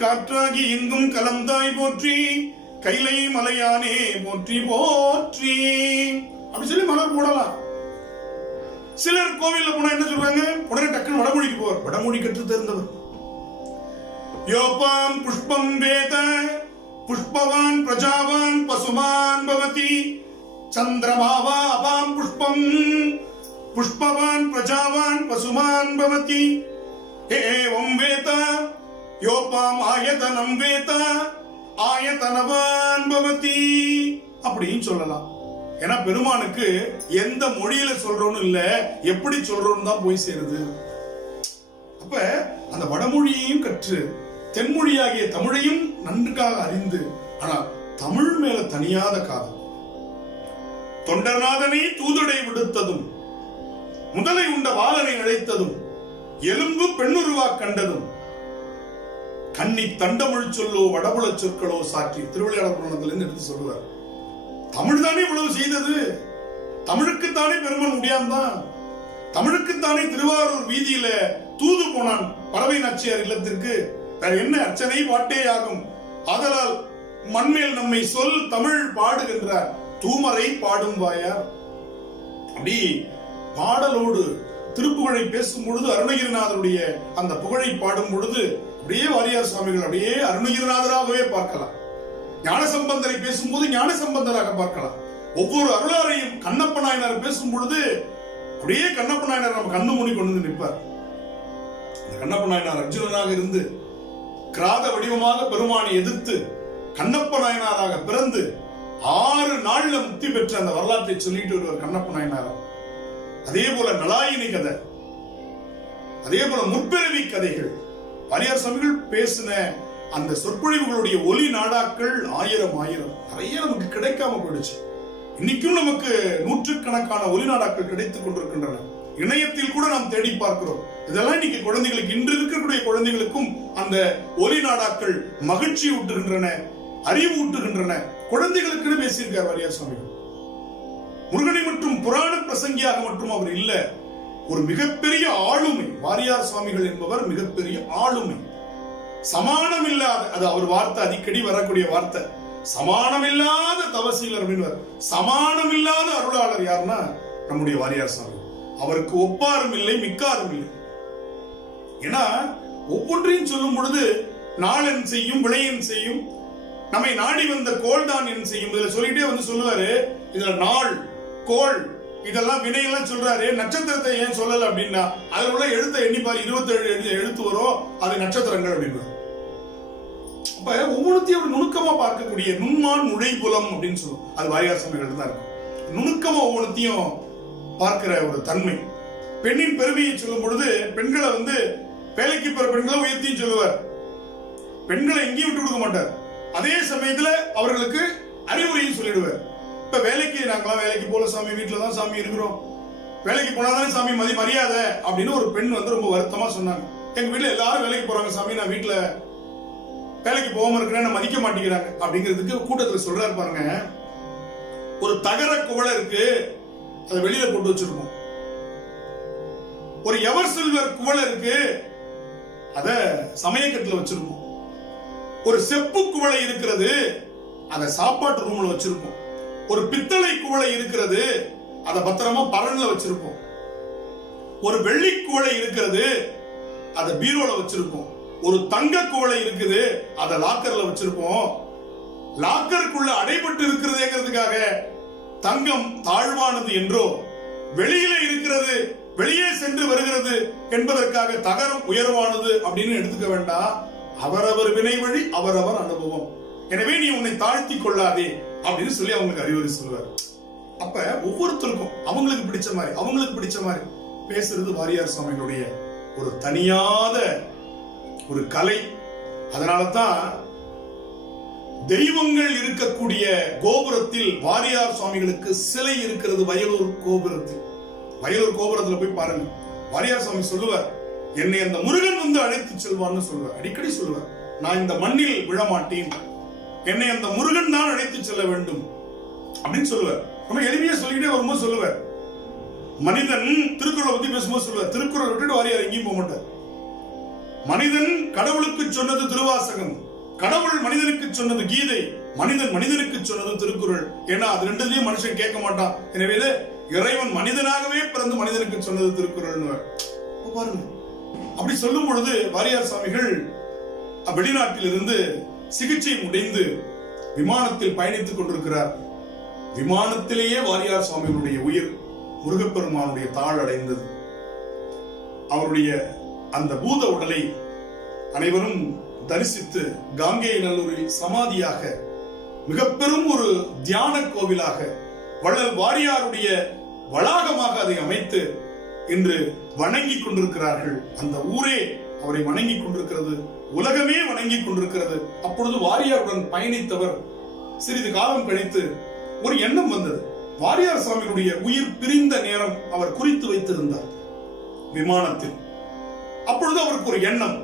காற்றாகி எங்கும் கலந்தாய் போற்றி, கைலை மலையானே போற்றி போற்றி. அப்படி சொல்லி மலர் போடலாம். சிலர் கோவில்ல போனா என்ன சொல்றாங்க, உடனே டக்குன்னு வடமொழிக்கு போவார். வடமொழி கற்று தெரிந்தவர். யோபாம் புஷ்பம் வேத புஷ்பவான் பிரஜாவான் பசுமான் பவதி, சந்திரமாவா அபாம் புஷ்பம் புஷ்பவான் பிரஜாவான் பசுமான் பவதி, ஏவம் வேத யோபாம் ஆயதனம் வேத ஆயதனவான் பவதி. அப்படின்னு சொல்லலாம். ஏன்னா பெருமானுக்கு எந்த மொழியில சொல்றோன்னு இல்ல, எப்படி சொல்றோன்னு தான் போய் சேருது. அப்ப அந்த வடமொழியையும் கற்று தென்மொழியாகிய தமிழையும் நன்றாக அறிந்து, ஆனால் தமிழ் மேல தனியாத காதல். தொண்டர்நாதனை தூதுடை விடுத்ததும், முதலை உண்ட வாளனை அழைத்ததும், எலும்பு பெண்ணுருவா கண்டதும், கண்ணி தண்டமிழ் சொல்லோ வடபுல சொற்களோ சாற்றி திருவிளையாடல் புராணத்திலிருந்து எடுத்து சொல்லுவார். தமிழ் தானே இவ்வளவு செய்தது, தமிழுக்குத்தானே பெருமன் முடியாந்தான், தமிழுக்குத்தானே திருவாரூர் வீதியில தூது போனான் பறவை நாச்சியார் இல்லத்திற்கு. வேற என்ன அர்ச்சனை பாட்டே ஆகும். ஆதலால் மண்மேல் நம்மை சொல் தமிழ் பாடுகின்றார், தூமரை பாடும் வாயார். அப்படி பாடலோடு திருப்புகழை பேசும் பொழுது, அருணகிரிநாதருடைய அந்த புகழை பாடும் பொழுது அப்படியே வாரியார் சுவாமிகள் அப்படியே அருணகிரிநாதராகவே பார்க்கலாம். ஞானசம்பந்தரை பேசும்போது ஞானசம்பந்தராக பார்க்கலாம். ஒவ்வொரு அருளாரையும் கண்ணப்ப நாயனார் பேசும் பொழுது அப்படியே கண்ணப்ப நாயனார் நம்ம கண்ணு மூடி கொண்டு நிற்பார். அந்த கண்ணப்ப நாயனார் அர்ஜுனனாக இருந்து கிராத வடிவமாக பெருமானை எதிர்த்து கண்ணப்ப நாயனாராக பிறந்து 6 நாள்ல முக்தி பெற்ற அந்த வரலாற்றை சொல்லிட்டு வருவார் கண்ணப்ப நாயனார். அதே போல நலாயினி கதை, அதே போல முற்பிறவி கதைகள், வாரியார் சுவாமிகள் பேசின அந்த சொற்பொழிவுகளுடைய ஒலி நாடாக்கள் 1000 நிறைய நமக்கு கிடைக்காம போயிடுச்சு. இன்னைக்கும் நமக்கு நூற்றுக்கணக்கான ஒலி நாடாக்கள் கிடைத்துக் கொண்டிருக்கின்றன. இணையத்தில் கூட நாம் தேடி பார்க்கிறோம். இதெல்லாம் இன்னைக்கு குழந்தைகளுக்கு, இன்று இருக்கக்கூடிய குழந்தைகளுக்கும் அந்த ஒலி நாடாக்கள் மகிழ்ச்சி ஊட்டுகின்றன, அறிவு ஊட்டுகின்றன. குழந்தைகளுக்கு பேசியிருக்கார் வாரியார் சுவாமிகள். முருகனை மற்றும் புராண பிரசங்கியாக மட்டும் அவர் இல்ல, ஒரு மிகப்பெரிய ஆளுமை. வாரியார் சுவாமிகள் என்பவர் மிகப்பெரிய ஆளுமை. சமானம் இல்லாத, அது அவர் வார்த்தை, அடிக்கடி வரக்கூடிய வார்த்தை, சமானம் இல்லாத தவசீலர் அப்படின்னு. சமானம் இல்லாத அருளாளர் யாருன்னா நம்முடைய வாரியார் சுவாமி. அவருக்கு ஒப்பாரும் இல்லை, மிக்காரும் இல்லை. ஏன்னா ஒவ்வொன்றையும் சொல்லும் பொழுது நாளென் செய்யும் விளையன் செய்யும், நம்மை நாடி வந்த கோள் தான் என் செய்யும். இதுல சொல்லிட்டே வந்து சொல்லுவாரு, இதுல நாள் கோள் இதெல்லாம் வினையெல்லாம் சொல்றாரு. நட்சத்திரத்தை ஏன் சொல்லல அப்படின்னா, அதுல உள்ள எழுத்த எண்ணிப்பாரு 27 எழுத்து வரும், அது நட்சத்திரங்கள் அப்படின்னு. அப்ப ஒவ்வொருத்தையும் நுணுக்கமா பார்க்கக்கூடிய நுண்மான் நுழைபுலம் அப்படின்னு சொல்லுவோம். அது வாரியார் சுவாமிகள் தான் இருக்கும். நுணுக்கமா ஒவ்வொருத்தையும் பார்க்கிற ஒரு தன்மை. பெண்ணின் பெருமையை சொல்லும் பொழுது பெண்களை வந்து வேலைக்கு போற பெண்களை உயர்த்தியும் சொல்லுவார். பெண்களை எங்கேயும் விட்டு கொடுக்க மாட்டார். அதே சமயத்துல அவர்களுக்கு அறிவுரையும் சொல்லிடுவார். இப்ப வேலைக்கு, நாங்களாம் வேலைக்கு போல சாமி, வீட்டுல தான் சாமி இருக்கிறோம், வேலைக்கு போனாதானே சாமி மரியாதை அப்படின்னு ஒரு பெண் வந்து ரொம்ப வருத்தமா சொன்னாங்க. எங்க வீட்டுல எல்லாரும் வேலைக்கு போறாங்க சாமி, நான் வீட்டுல வேலைக்கு போகாம இருக்கிறேன், மதிக்க மாட்டேங்கிறாங்க அப்படிங்கிறதுக்கு கூட்டத்துல சொல்றாரு பாருங்க. ஒரு தகர குவளை இருக்கு, அதை வெளியில போட்டு வச்சிருக்கோம். ஒரு எவர் சில்வர் குவளை இருக்கு, அத சமயக்கட்டுல வச்சிருக்கோம். ஒரு செப்பு குவளை இருக்கிறது, அத சாப்பாட்டு ரூம்ல வச்சிருக்கோம். ஒரு பித்தளை குவளை இருக்கிறது, அத பத்திரமா பரன்ல வச்சிருப்போம். ஒரு வெள்ளி குவளை இருக்கிறது, அத பீரோல வச்சிருப்போம். ஒரு தங்க குவளை இருக்குது, அத லாக்கர்ல வச்சிருப்போம். லாக்கருக்குள்ள அடைபட்டு இருக்கிறதுங்கிறதுக்காக தங்கம் தாழ்வானது என்றோ, வெளியில இருக்கிறது வெளியே சென்று வருகிறது என்பதற்காக தகரம் உயர்வானது அப்படின்னு எடுத்துக்க வேண்டாம். அவரவர் வினை வழி அவரவர் அனுபவம். எனவே நீ உன்னை தாழ்த்தி கொள்ளாதே அப்படின்னு சொல்லி அவங்களுக்கு அறிவுரை சொல்லுவார். அப்ப ஒவ்வொருத்தருக்கும் அவங்களுக்கு பிடிச்ச மாதிரி பேசுறது வாரியார் சுவாமிகளுடைய ஒரு தனியாத ஒரு கலை. அதனாலதான் தெய்வங்கள் இருக்கக்கூடிய கோபுரத்தில் வாரியார் சுவாமிகளுக்கு சிலை இருக்கிறது. வயலூர் கோபுரத்துல போய் பாருங்க. வாரியார் சுவாமி சொல்லுவார், என்னை அந்த முருகன் வந்து அழைத்து செல்வான்னு சொல்லுவார். அடிக்கடி சொல்லுவார், நான் இந்த மண்ணில் விழமாட்டேன், என்னை அந்த முருகன் தான் அழைத்து செல்ல வேண்டும் அப்படின்னு சொல்லுவார். ரொம்ப எளிமையா சொல்லிக்கிட்டே வரும்போது சொல்லுவார். மனிதன் திருக்குறளை பத்தி பேசும்போது சொல்லுவார், திருக்குறள் விட்டுட்டு வாரியார் எங்கேயும் போக மாட்டார். மனிதன் கடவுளுக்கு சொன்னது திருவாசகம், கடவுள் மனிதனுக்கு சொன்னது கீதை, மனிதன் மனிதனுக்கு சொன்னது திருக்குறள். ஏன்னா அது ரெண்டுலயும் மனுஷன் கேட்க மாட்டான். எனவே இறைவன் மனிதனாகவே பிறந்து மனிதனுக்கு சொன்னது திருக்குறள் பாருங்க. அப்படி சொல்லும் பொழுது வாரியார் சுவாமிகள் வெளிநாட்டில் இருந்து சிகிச்சை முடிந்து விமானத்தில் பயணித்துக் கொண்டிருக்கிறார். விமானத்திலேயே வாரியார் சுவாமிகளுடைய உயிர் முருகப்பெருமானுடைய தாழ் அடைந்தது. அவருடைய அந்த பூத உடலை அனைவரும் தரிசித்து காங்கேய நல்லூரில் சமாதியாக மிக பெரும் ஒரு தியான கோவிலாக வள்ளல் வாரியாருடைய வளாகமாக அதை அமைத்து இன்று வணங்கி கொண்டிருக்கிறார்கள். அந்த ஊரே அவரை வணங்கி கொண்டிருக்கிறது, உலகமே வணங்கி கொண்டிருக்கிறது. அப்பொழுது வாரியாருடன் பயணித்தவர் சிறிது காலம் கழித்து ஒரு எண்ணம் வந்தது. வாரியார் சுவாமியுடைய உயிர் பிரிந்த நேரம் அவர் குறித்து வைத்திருந்தார் விமானத்தில். அப்பொழுது அவருக்கு ஒரு எண்ணம்,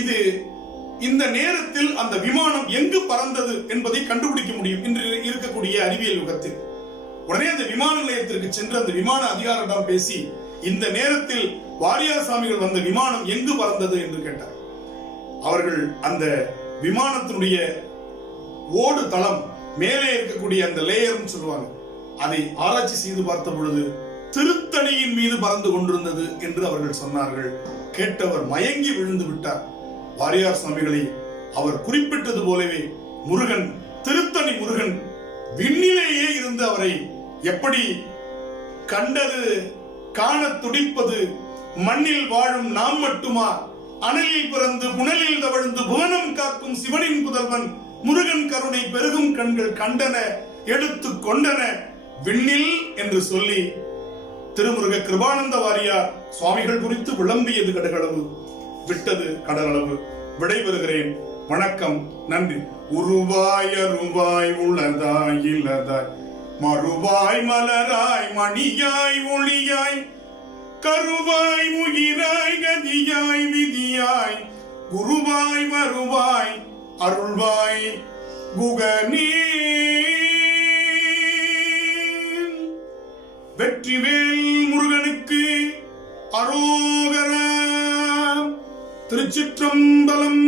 இது இந்த நேரத்தில் அந்த விமானம் எங்கு பறந்தது என்பதை கண்டுபிடிக்க முடியும் இன்று இருக்கக்கூடிய அறிவியல் யுகத்தில். உடனே அந்த விமான நிலையத்திற்கு சென்று அந்த விமான அதிகாரிடம் பேசி, இந்த நேரத்தில் வாரியார் சாமிகள் வந்த விமானம் எங்கு பறந்தது என்று கேட்டார். அவர்கள் அந்த விமானத்தினுடைய ஓடு தளம் மேலே இருக்கக்கூடிய அந்த லேயர்னு சொல்லுவாங்க, அதை ஆராய்ச்சி செய்து பார்த்த பொழுது திருத்தணியின் மீது பறந்து கொண்டிருந்தது என்று அவர்கள் சொன்னார்கள். கேட்டவர் மயங்கி விழுந்து விட்டார். வாரியார் சுவாமிகளை அவர் குறிப்பிட்டது போலவே முருகன், திருத்தணி முருகன் விண்ணிலேயே இருந்து அவரை எப்படி கண்டது காண துடிப்பது, மண்ணில் வாழும் நாம் மட்டுமா, அனலில் பிறந்து புனலில் தவழ்ந்து புவனம் காக்கும் சிவனின் புதல்வன் முருகன் கருணை பெருகும் கண்கள் கண்டன எடுத்து கொண்டன விண்ணில் என்று சொல்லி திருமுருக கிருபானந்த வாரியார் சுவாமிகள் குறித்து விளம்பியது கடகளவு, விட்டது கடலளவு. விடைபெறுகிறேன். வணக்கம், நன்றி. உருவாய் அருவாய் உள்ளதாய் இல்லதாய் மறுவாய் மலராய் மணியாய் ஒளியாய் கருவாய் உயிராய் கதியாய் விதியாய் குருவாய் வருவாய் அருள்வாய் குகனே. வெற்றிவேல் முருகனுக்கு அரோகரா. திருச்சிற்றம்பலம்.